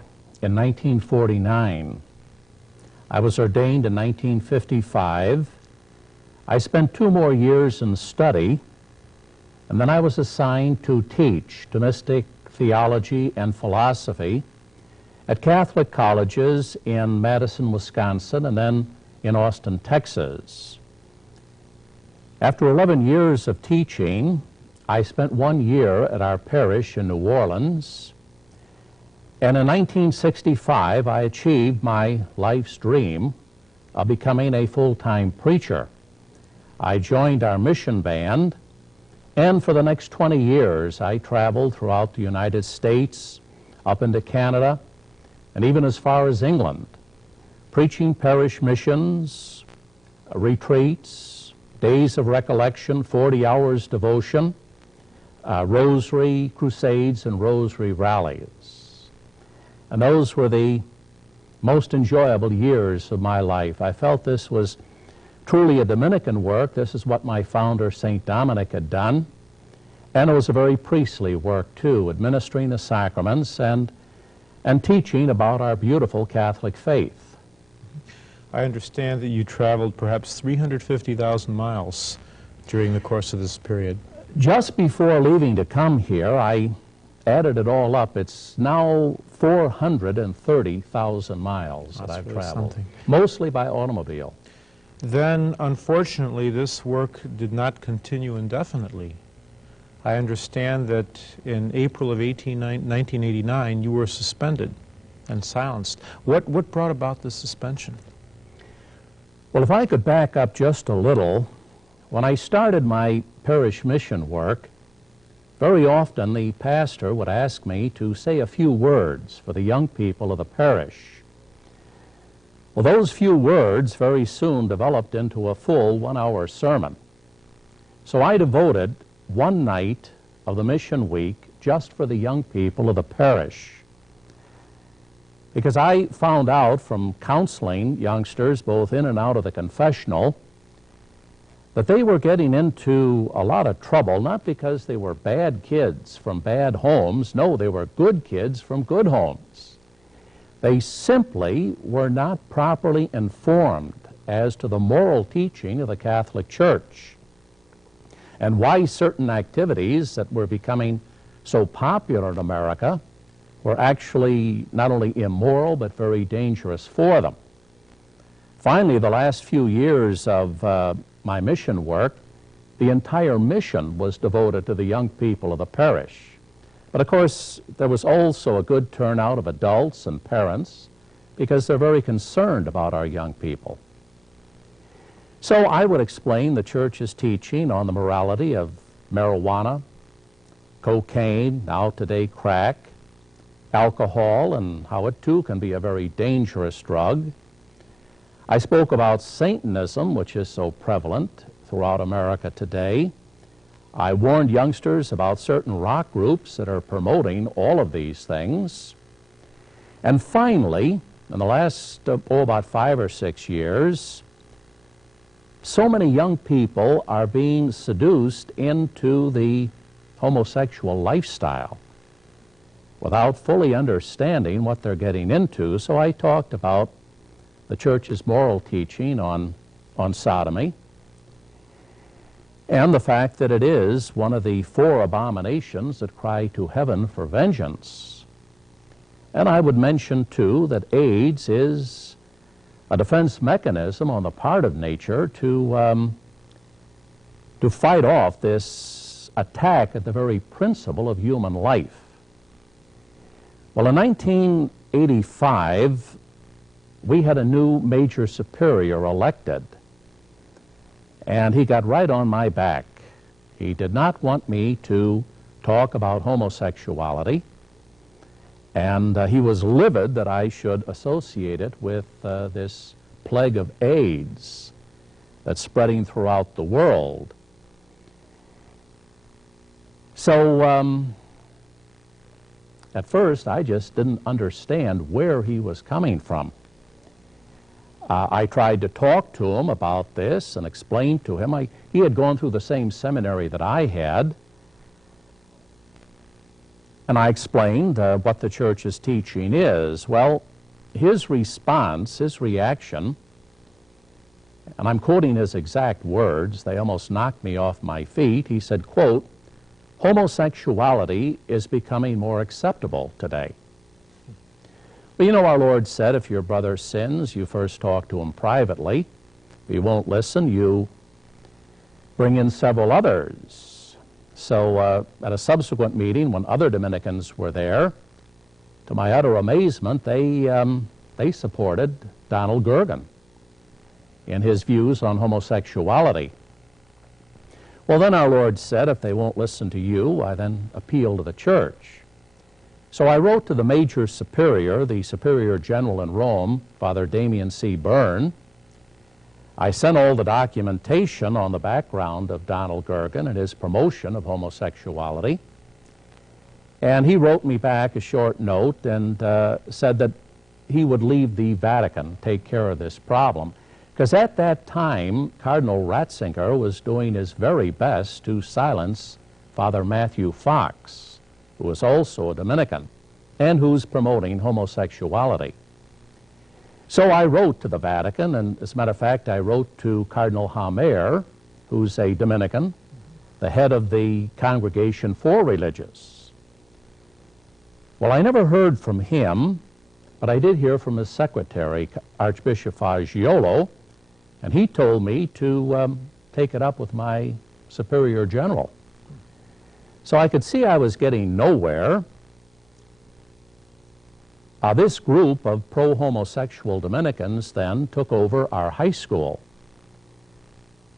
in 1949. I was ordained in 1955. I spent 2 more years in study, and then I was assigned to teach Thomistic theology and philosophy at Catholic colleges in Madison, Wisconsin, and then in Austin, Texas. After 11 years of teaching, I spent 1 year at our parish in New Orleans, and in 1965 I achieved my life's dream of becoming a full-time preacher. I joined our mission band, and for the next 20 years I traveled throughout the United States, up into Canada, and even as far as England, preaching parish missions, retreats, days of recollection, 40 hours devotion, rosary crusades and rosary rallies. And those were the most enjoyable years of my life. I felt this was truly a Dominican work. This is what my founder, St. Dominic, had done. And it was a very priestly work, too, administering the sacraments and teaching about our beautiful Catholic faith. I understand that you traveled perhaps 350,000 miles during the course of this period. Just before leaving to come here, I added it all up. It's now 430,000 miles that I've really traveled, something. mostly by automobile. Then, unfortunately, this work did not continue indefinitely. I understand that in April of 1989, you were suspended and silenced. What brought about this suspension? Well, if I could back up just a little, when I started my parish mission work, very often the pastor would ask me to say a few words for the young people of the parish. Well, those few words very soon developed into a full 1-hour sermon. So I devoted 1 night of the mission week just for the young people of the parish. Because I found out from counseling youngsters both in and out of the confessional that they were getting into a lot of trouble, not because they were bad kids from bad homes. No, they were good kids from good homes. They simply were not properly informed as to the moral teaching of the Catholic Church and why certain activities that were becoming so popular in America were actually not only immoral but very dangerous for them. Finally, the last few years of my mission work, the entire mission was devoted to the young people of the parish. But of course, there was also a good turnout of adults and parents because they're very concerned about our young people. So I would explain the Church's teaching on the morality of marijuana, cocaine, now today crack, alcohol, and how it too can be a very dangerous drug. I spoke about Satanism, which is so prevalent throughout America today. I warned youngsters about certain rock groups that are promoting all of these things. And finally, in the last, about 5 or 6 years, so many young people are being seduced into the homosexual lifestyle without fully understanding what they're getting into. So I talked about the Church's moral teaching on sodomy and the fact that it is one of the 4 abominations that cry to heaven for vengeance. And I would mention, too, that AIDS is a defense mechanism on the part of nature to fight off this attack at the very principle of human life. Well, in 1985, we had a new major superior elected, and he got right on my back. He did not want me to talk about homosexuality, and he was livid that I should associate it with this plague of AIDS that's spreading throughout the world. So at first I just didn't understand where he was coming from. I tried to talk to him about this and explain to him. He had gone through the same seminary that I had, and I explained what the church's teaching is. Well, his response, his reaction, and I'm quoting his exact words, they almost knocked me off my feet. He said, quote, "Homosexuality is becoming more acceptable today." Well, you know, our Lord said, if your brother sins, you first talk to him privately. If he won't listen, you bring in several others. So at a subsequent meeting, when other Dominicans were there, to my utter amazement, they supported Donald Gergen in his views on homosexuality. Well, then our Lord said, if they won't listen to you, I then appeal to the church. So I wrote to the major superior, the superior general in Rome, Father Damien C. Byrne. I sent all the documentation on the background of Donald Gergen and his promotion of homosexuality. And he wrote me back a short note and said that he would leave the Vatican, take care of this problem. Because at that time, Cardinal Ratzinger was doing his very best to silence Father Matthew Fox, who was also a Dominican, and who's promoting homosexuality. So I wrote to the Vatican, and as a matter of fact, I wrote to Cardinal Hamer, who's a Dominican, the head of the Congregation for Religious. Well, I never heard from him, but I did hear from his secretary, Archbishop Faggiolo, and he told me to take it up with my Superior General. So I could see I was getting nowhere. This group of pro-homosexual Dominicans then took over our high school.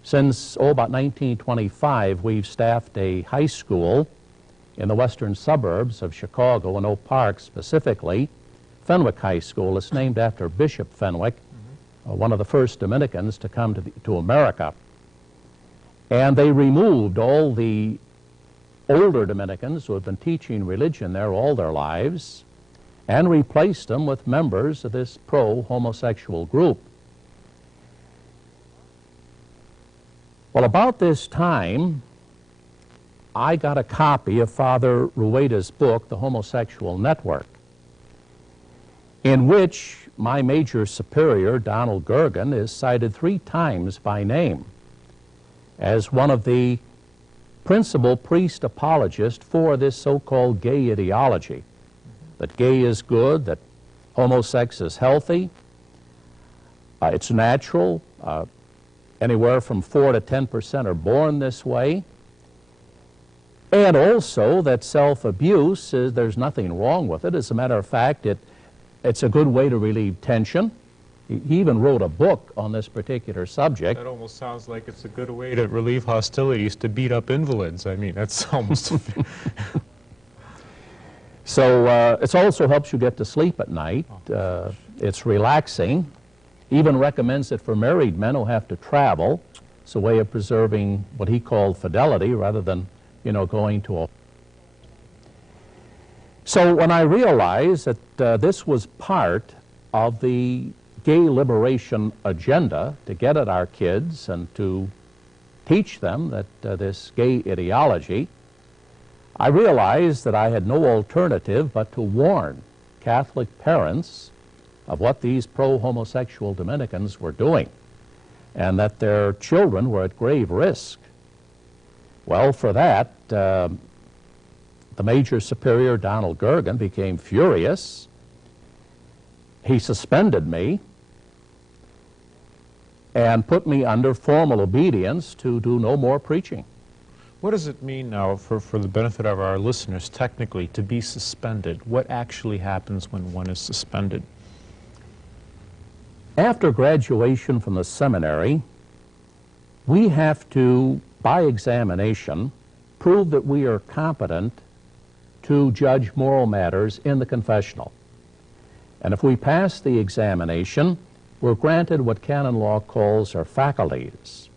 Since, about 1925, we've staffed a high school in the western suburbs of Chicago, in Oak Park specifically, Fenwick High School. It's named after Bishop Fenwick, one of the first Dominicans to come to America. And they removed all the older Dominicans who had been teaching religion there all their lives and replaced them with members of this pro-homosexual group. Well, about this time, I got a copy of Father Rueda's book, The Homosexual Network, in which my major superior, Donald Gergen, is cited 3 times by name as one of the principal priest apologists for this so-called gay ideology, that gay is good, that homosex is healthy, it's natural, anywhere from 4 to 10% are born this way, and also that self-abuse, there's nothing wrong with it. As a matter of fact, it's a good way to relieve tension. He even wrote a book on this particular subject. That almost sounds like it's a good way to relieve hostilities, to beat up invalids. I mean, that's almost... So it also helps you get to sleep at night. It's relaxing. Even recommends it for married men who have to travel. It's a way of preserving what he called fidelity rather than, going to a... So when I realized that this was part of the gay liberation agenda, to get at our kids and to teach them that this gay ideology, I realized that I had no alternative but to warn Catholic parents of what these pro-homosexual Dominicans were doing, and that their children were at grave risk. Well, for that, the major superior, Donald Gergen, became furious. He suspended me and put me under formal obedience to do no more preaching. What does it mean now, for the benefit of our listeners, technically, to be suspended? What actually happens when one is suspended? After graduation from the seminary, we have to, by examination, prove that we are competent to judge moral matters in the confessional. And if we pass the examination, we're granted what canon law calls our faculties.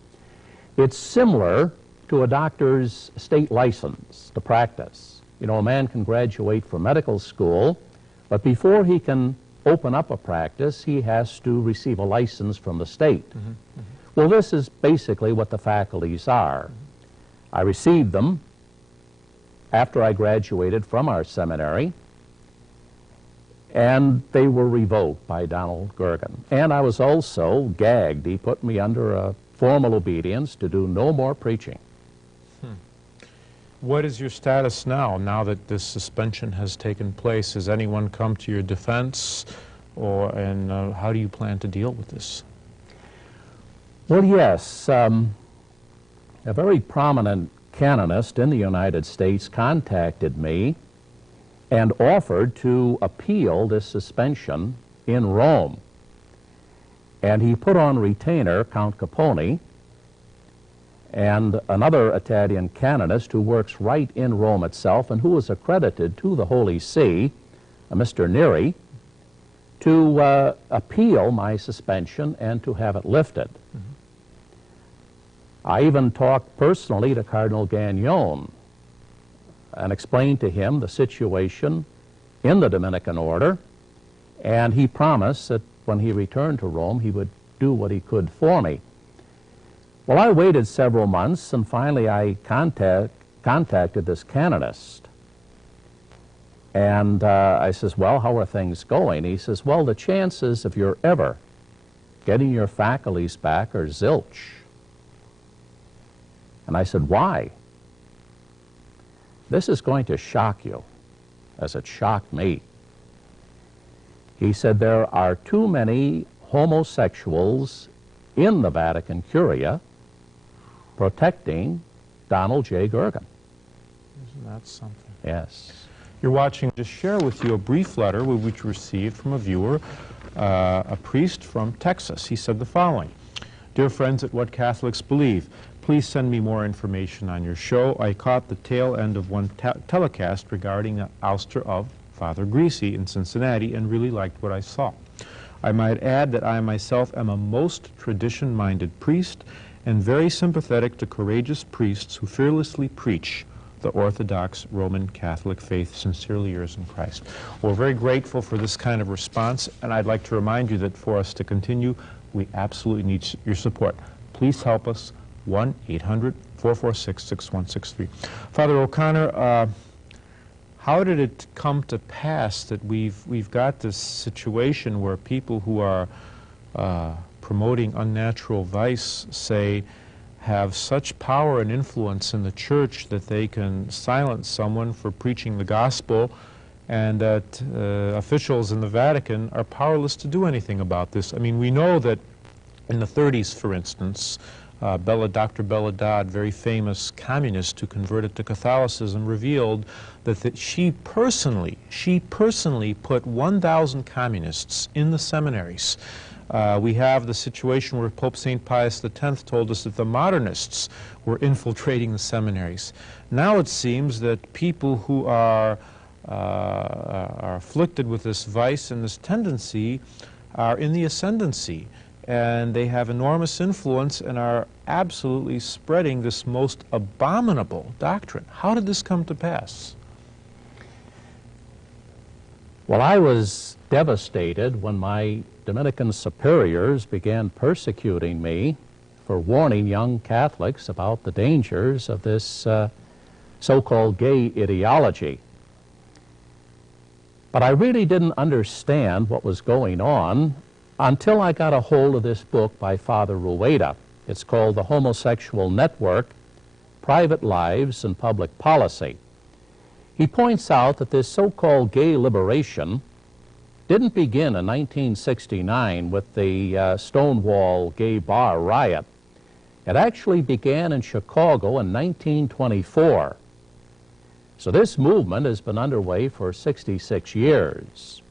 It's similar to a doctor's state license to practice. You know, a man can graduate from medical school, but before he can open up a practice, he has to receive a license from the state. Well, this is basically what the faculties are. I received them after I graduated from our seminary, and they were revoked by Donald Gergen. And I was also gagged. He put me under a formal obedience to do no more preaching. What is your status now that this suspension has taken place? Has anyone come to your defense, and how do you plan to deal with this? Well, yes. A very prominent canonist in the United States contacted me and offered to appeal this suspension in Rome. And he put on retainer Count Capone and another Italian canonist who works right in Rome itself and who is accredited to the Holy See, Mr. Neri, to appeal my suspension and to have it lifted. I even talked personally to Cardinal Gagnon and explained to him the situation in the Dominican order, and he promised that when he returned to Rome he would do what he could for me. Well, I waited several months, and finally I contacted this canonist. And I says, well, how are things going? He says, well, the chances of your ever getting your faculties back are zilch. And I said, why? This is going to shock you, as it shocked me. He said, there are too many homosexuals in the Vatican Curia protecting Donald J. Gergen. Isn't that something? Yes. You're watching to share with you a brief letter which we received from a viewer, a priest from Texas. He said the following: Dear friends at What Catholics Believe, please send me more information on your show. I caught the tail end of one telecast regarding the ouster of Father Greasy in Cincinnati and really liked what I saw. I might add that I myself am a most tradition-minded priest and very sympathetic to courageous priests who fearlessly preach the Orthodox Roman Catholic faith. Sincerely yours in Christ. We're very grateful for this kind of response, and I'd like to remind you that for us to continue, we absolutely need your support. Please help us, 1-800-446-6163. Father O'Connor, how did it come to pass that we've got this situation where people who are promoting unnatural vice, say, have such power and influence in the church that they can silence someone for preaching the gospel, and that officials in the Vatican are powerless to do anything about this? I mean, we know that in the 30s, for instance, Dr. Bella Dodd, very famous communist who converted to Catholicism, revealed that she personally put 1,000 communists in the seminaries. We have the situation where Pope St. Pius X told us that the modernists were infiltrating the seminaries. Now it seems that people who are afflicted with this vice and this tendency are in the ascendancy, and they have enormous influence and are absolutely spreading this most abominable doctrine. How did this come to pass? Well, I was devastated when my Dominican superiors began persecuting me for warning young Catholics about the dangers of this so-called gay ideology. But I really didn't understand what was going on until I got a hold of this book by Father Rueda. It's called The Homosexual Network, Private Lives and Public Policy. He points out that this so-called gay liberation didn't begin in 1969 with the Stonewall gay bar riot. It actually began in Chicago in 1924. So this movement has been underway for 66 years.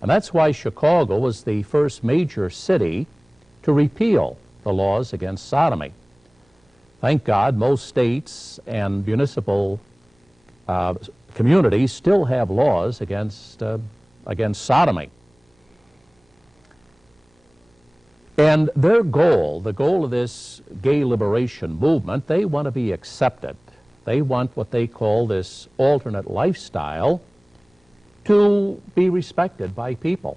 And that's why Chicago was the first major city to repeal the laws against sodomy. Thank God most states and municipal communities still have laws against sodomy. And their goal, the goal of this gay liberation movement, they want to be accepted. They want what they call this alternate lifestyle to be respected by people,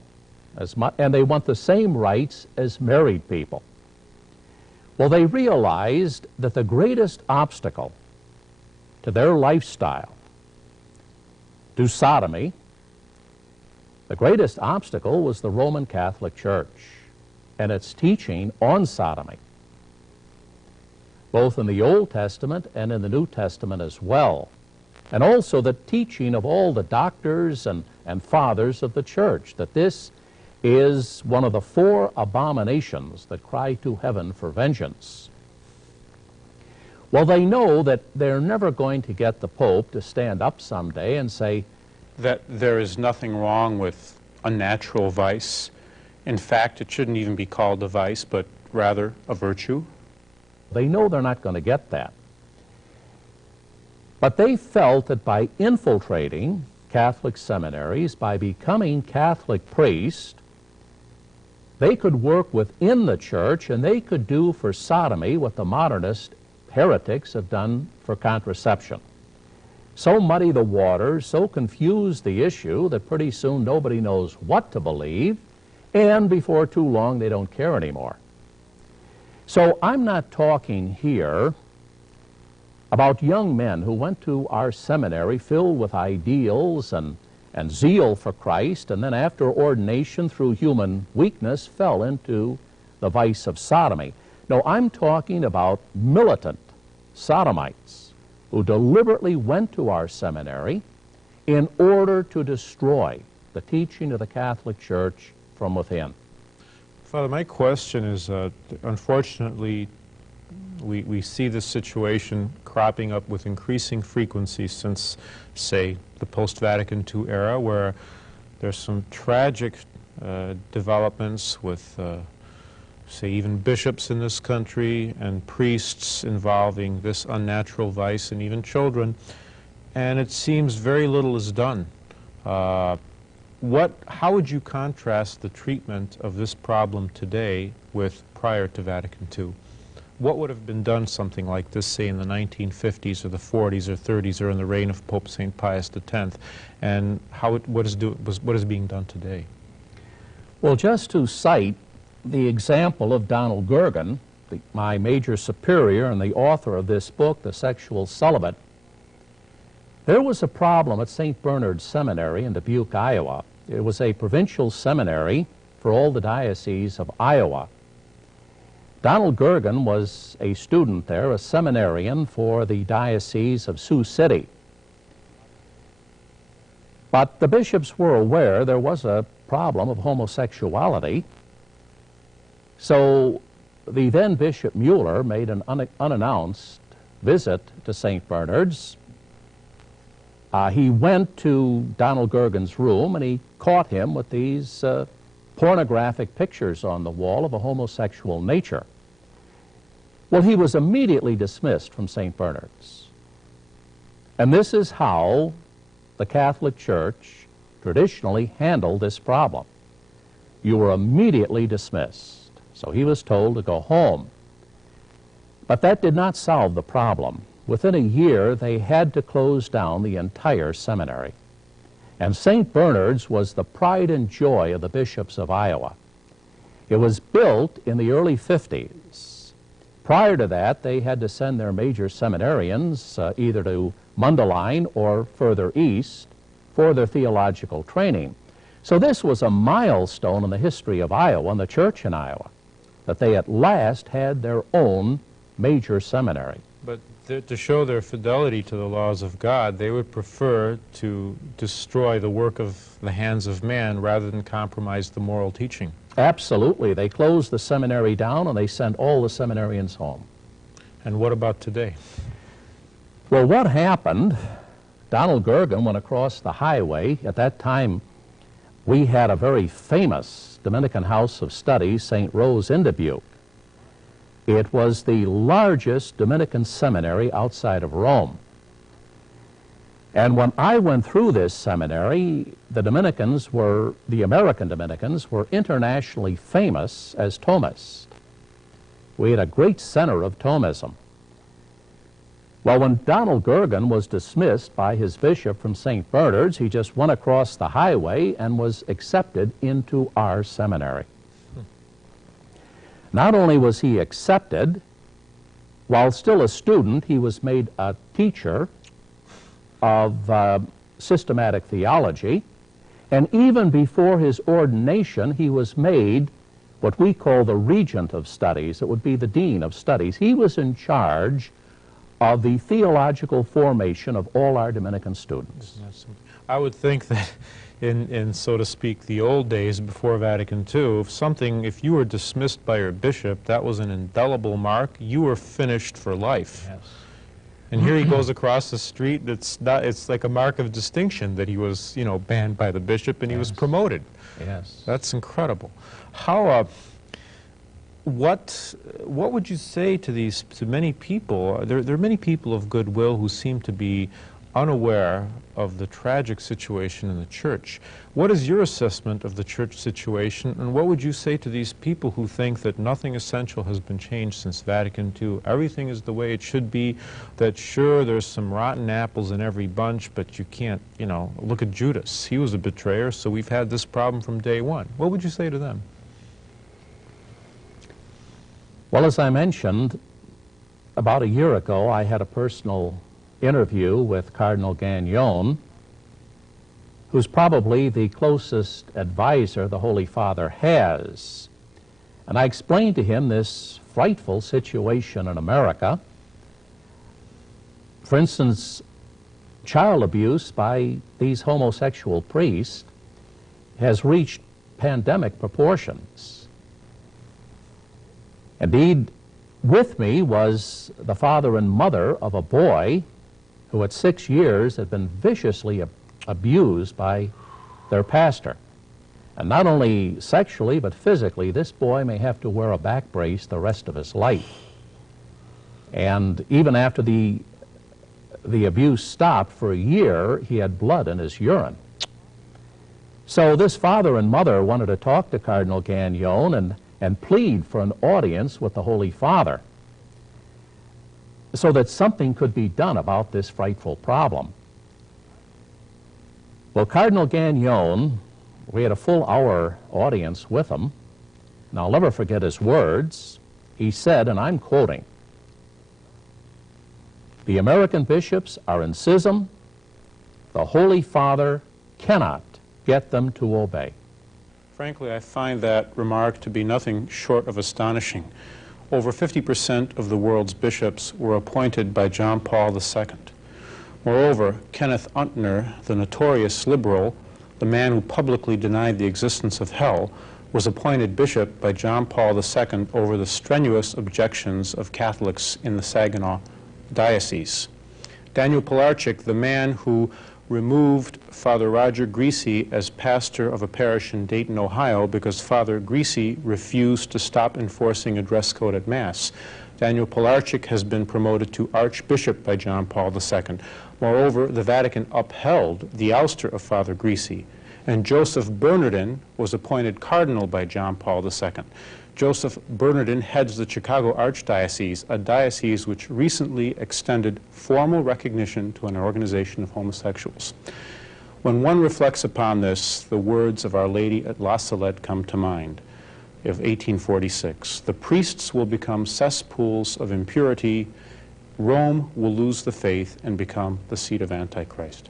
and they want the same rights as married people. Well, they realized that the greatest obstacle to their lifestyle, to sodomy, the greatest obstacle was the Roman Catholic Church and its teaching on sodomy, both in the Old Testament and in the New Testament as well, and also the teaching of all the doctors and fathers of the church, that this is one of the 4 abominations that cry to heaven for vengeance. Well, they know that they're never going to get the Pope to stand up someday and say that there is nothing wrong with unnatural vice. In fact, it shouldn't even be called a vice, but rather a virtue. They know they're not going to get that. But they felt that by infiltrating Catholic seminaries, by becoming Catholic priests, they could work within the church and they could do for sodomy what the modernist heretics have done for contraception. So muddy the waters, so confuse the issue that pretty soon nobody knows what to believe, and before too long they don't care anymore. So I'm not talking here about young men who went to our seminary filled with ideals and zeal for Christ, and then after ordination through human weakness fell into the vice of sodomy. No, I'm talking about militant sodomites who deliberately went to our seminary in order to destroy the teaching of the Catholic Church from within. Father, my question is, unfortunately, we see this situation cropping up with increasing frequency since, say, the post-Vatican II era, where there's some tragic developments with, say, even bishops in this country and priests involving this unnatural vice, and even children, and it seems very little is done. How would you contrast the treatment of this problem today with prior to Vatican II? What would have been done something like this, say, in the 1950s or the 40s or 30s or in the reign of Pope St. Pius X, and what is being done today? Well, just to cite the example of Donald Gergen, my major superior and the author of this book, The Sexual Celibate, there was a problem at St. Bernard's Seminary in Dubuque, Iowa. It was a provincial seminary for all the dioceses of Iowa. Donald Gergen was a student there, a seminarian for the Diocese of Sioux City. But the bishops were aware there was a problem of homosexuality, so the then Bishop Mueller made an unannounced visit to St. Bernard's. He went to Donald Gergen's room and he caught him with these pornographic pictures on the wall of a homosexual nature. Well, he was immediately dismissed from St. Bernard's. And this is how the Catholic Church traditionally handled this problem. You were immediately dismissed. So he was told to go home. But that did not solve the problem. Within a year, they had to close down the entire seminary. And St. Bernard's was the pride and joy of the bishops of Iowa. It was built in the early 50s. Prior to that, they had to send their major seminarians either to Mundelein or further east for their theological training. So this was a milestone in the history of Iowa and the church in Iowa, that they at last had their own major seminary. But to show their fidelity to the laws of God, they would prefer to destroy the work of the hands of man rather than compromise the moral teaching. Absolutely. They closed the seminary down and they sent all the seminarians home. And what about today? Well, what happened, Donald Gergen went across the highway. At that time, we had a very famous Dominican house of study, St. Rose in Dubuque. It was the largest Dominican seminary outside of Rome. And when I went through this seminary, the American Dominicans were internationally famous as Thomists. We had a great center of Thomism. Well, when Donald Gergen was dismissed by his bishop from St. Bernard's, he just went across the highway and was accepted into our seminary. Not only was he accepted, while still a student, he was made a teacher of systematic theology, and even before his ordination, he was made what we call the regent of studies. It would be the dean of studies. He was in charge of the theological formation of all our Dominican students. I would think that in, so to speak, the old days before Vatican II, if you were dismissed by your bishop, that was an indelible mark. You were finished for life. Yes. And here he goes across the street. It's like a mark of distinction that he was, banned by the bishop and he was promoted. Yes. That's incredible. How, what would you say to many people? There are many people of goodwill who seem to be unaware of the tragic situation in the church. What is your assessment of the church situation, and what would you say to these people who think that nothing essential has been changed since Vatican II? Everything is the way it should be, that sure, there's some rotten apples in every bunch, but you can't, look at Judas. He was a betrayer, so we've had this problem from day one. What would you say to them? Well, as I mentioned, about a year ago, I had a personal interview with Cardinal Gagnon, who's probably the closest advisor the Holy Father has. And I explained to him this frightful situation in America. For instance, child abuse by these homosexual priests has reached pandemic proportions. Indeed, with me was the father and mother of a boy who at 6 years had been viciously abused by their pastor. And not only sexually, but physically, this boy may have to wear a back brace the rest of his life. And even after the abuse stopped for a year, he had blood in his urine. So this father and mother wanted to talk to Cardinal Gagnon and plead for an audience with the Holy Father so that something could be done about this frightful problem. Well, Cardinal Gagnon, we had a full hour audience with him, and I'll never forget his words. He said, and I'm quoting, "The American bishops are in schism. The Holy Father cannot get them to obey." Frankly, I find that remark to be nothing short of astonishing. Over 50% of the world's bishops were appointed by John Paul II. Moreover, Kenneth Untner, the notorious liberal, the man who publicly denied the existence of hell, was appointed bishop by John Paul II over the strenuous objections of Catholics in the Saginaw Diocese. Daniel Pilarczyk, the man who removed Father Roger Greasy as pastor of a parish in Dayton, Ohio, because Father Greasy refused to stop enforcing a dress code at Mass. Daniel Pilarczyk has been promoted to Archbishop by John Paul II. Moreover, the Vatican upheld the ouster of Father Greasy, and Joseph Bernardin was appointed cardinal by John Paul II. Joseph Bernardin heads the Chicago Archdiocese, a diocese which recently extended formal recognition to an organization of homosexuals. When one reflects upon this, the words of Our Lady at La Salette come to mind, of 1846. "The priests will become cesspools of impurity. Rome will lose the faith and become the seat of Antichrist."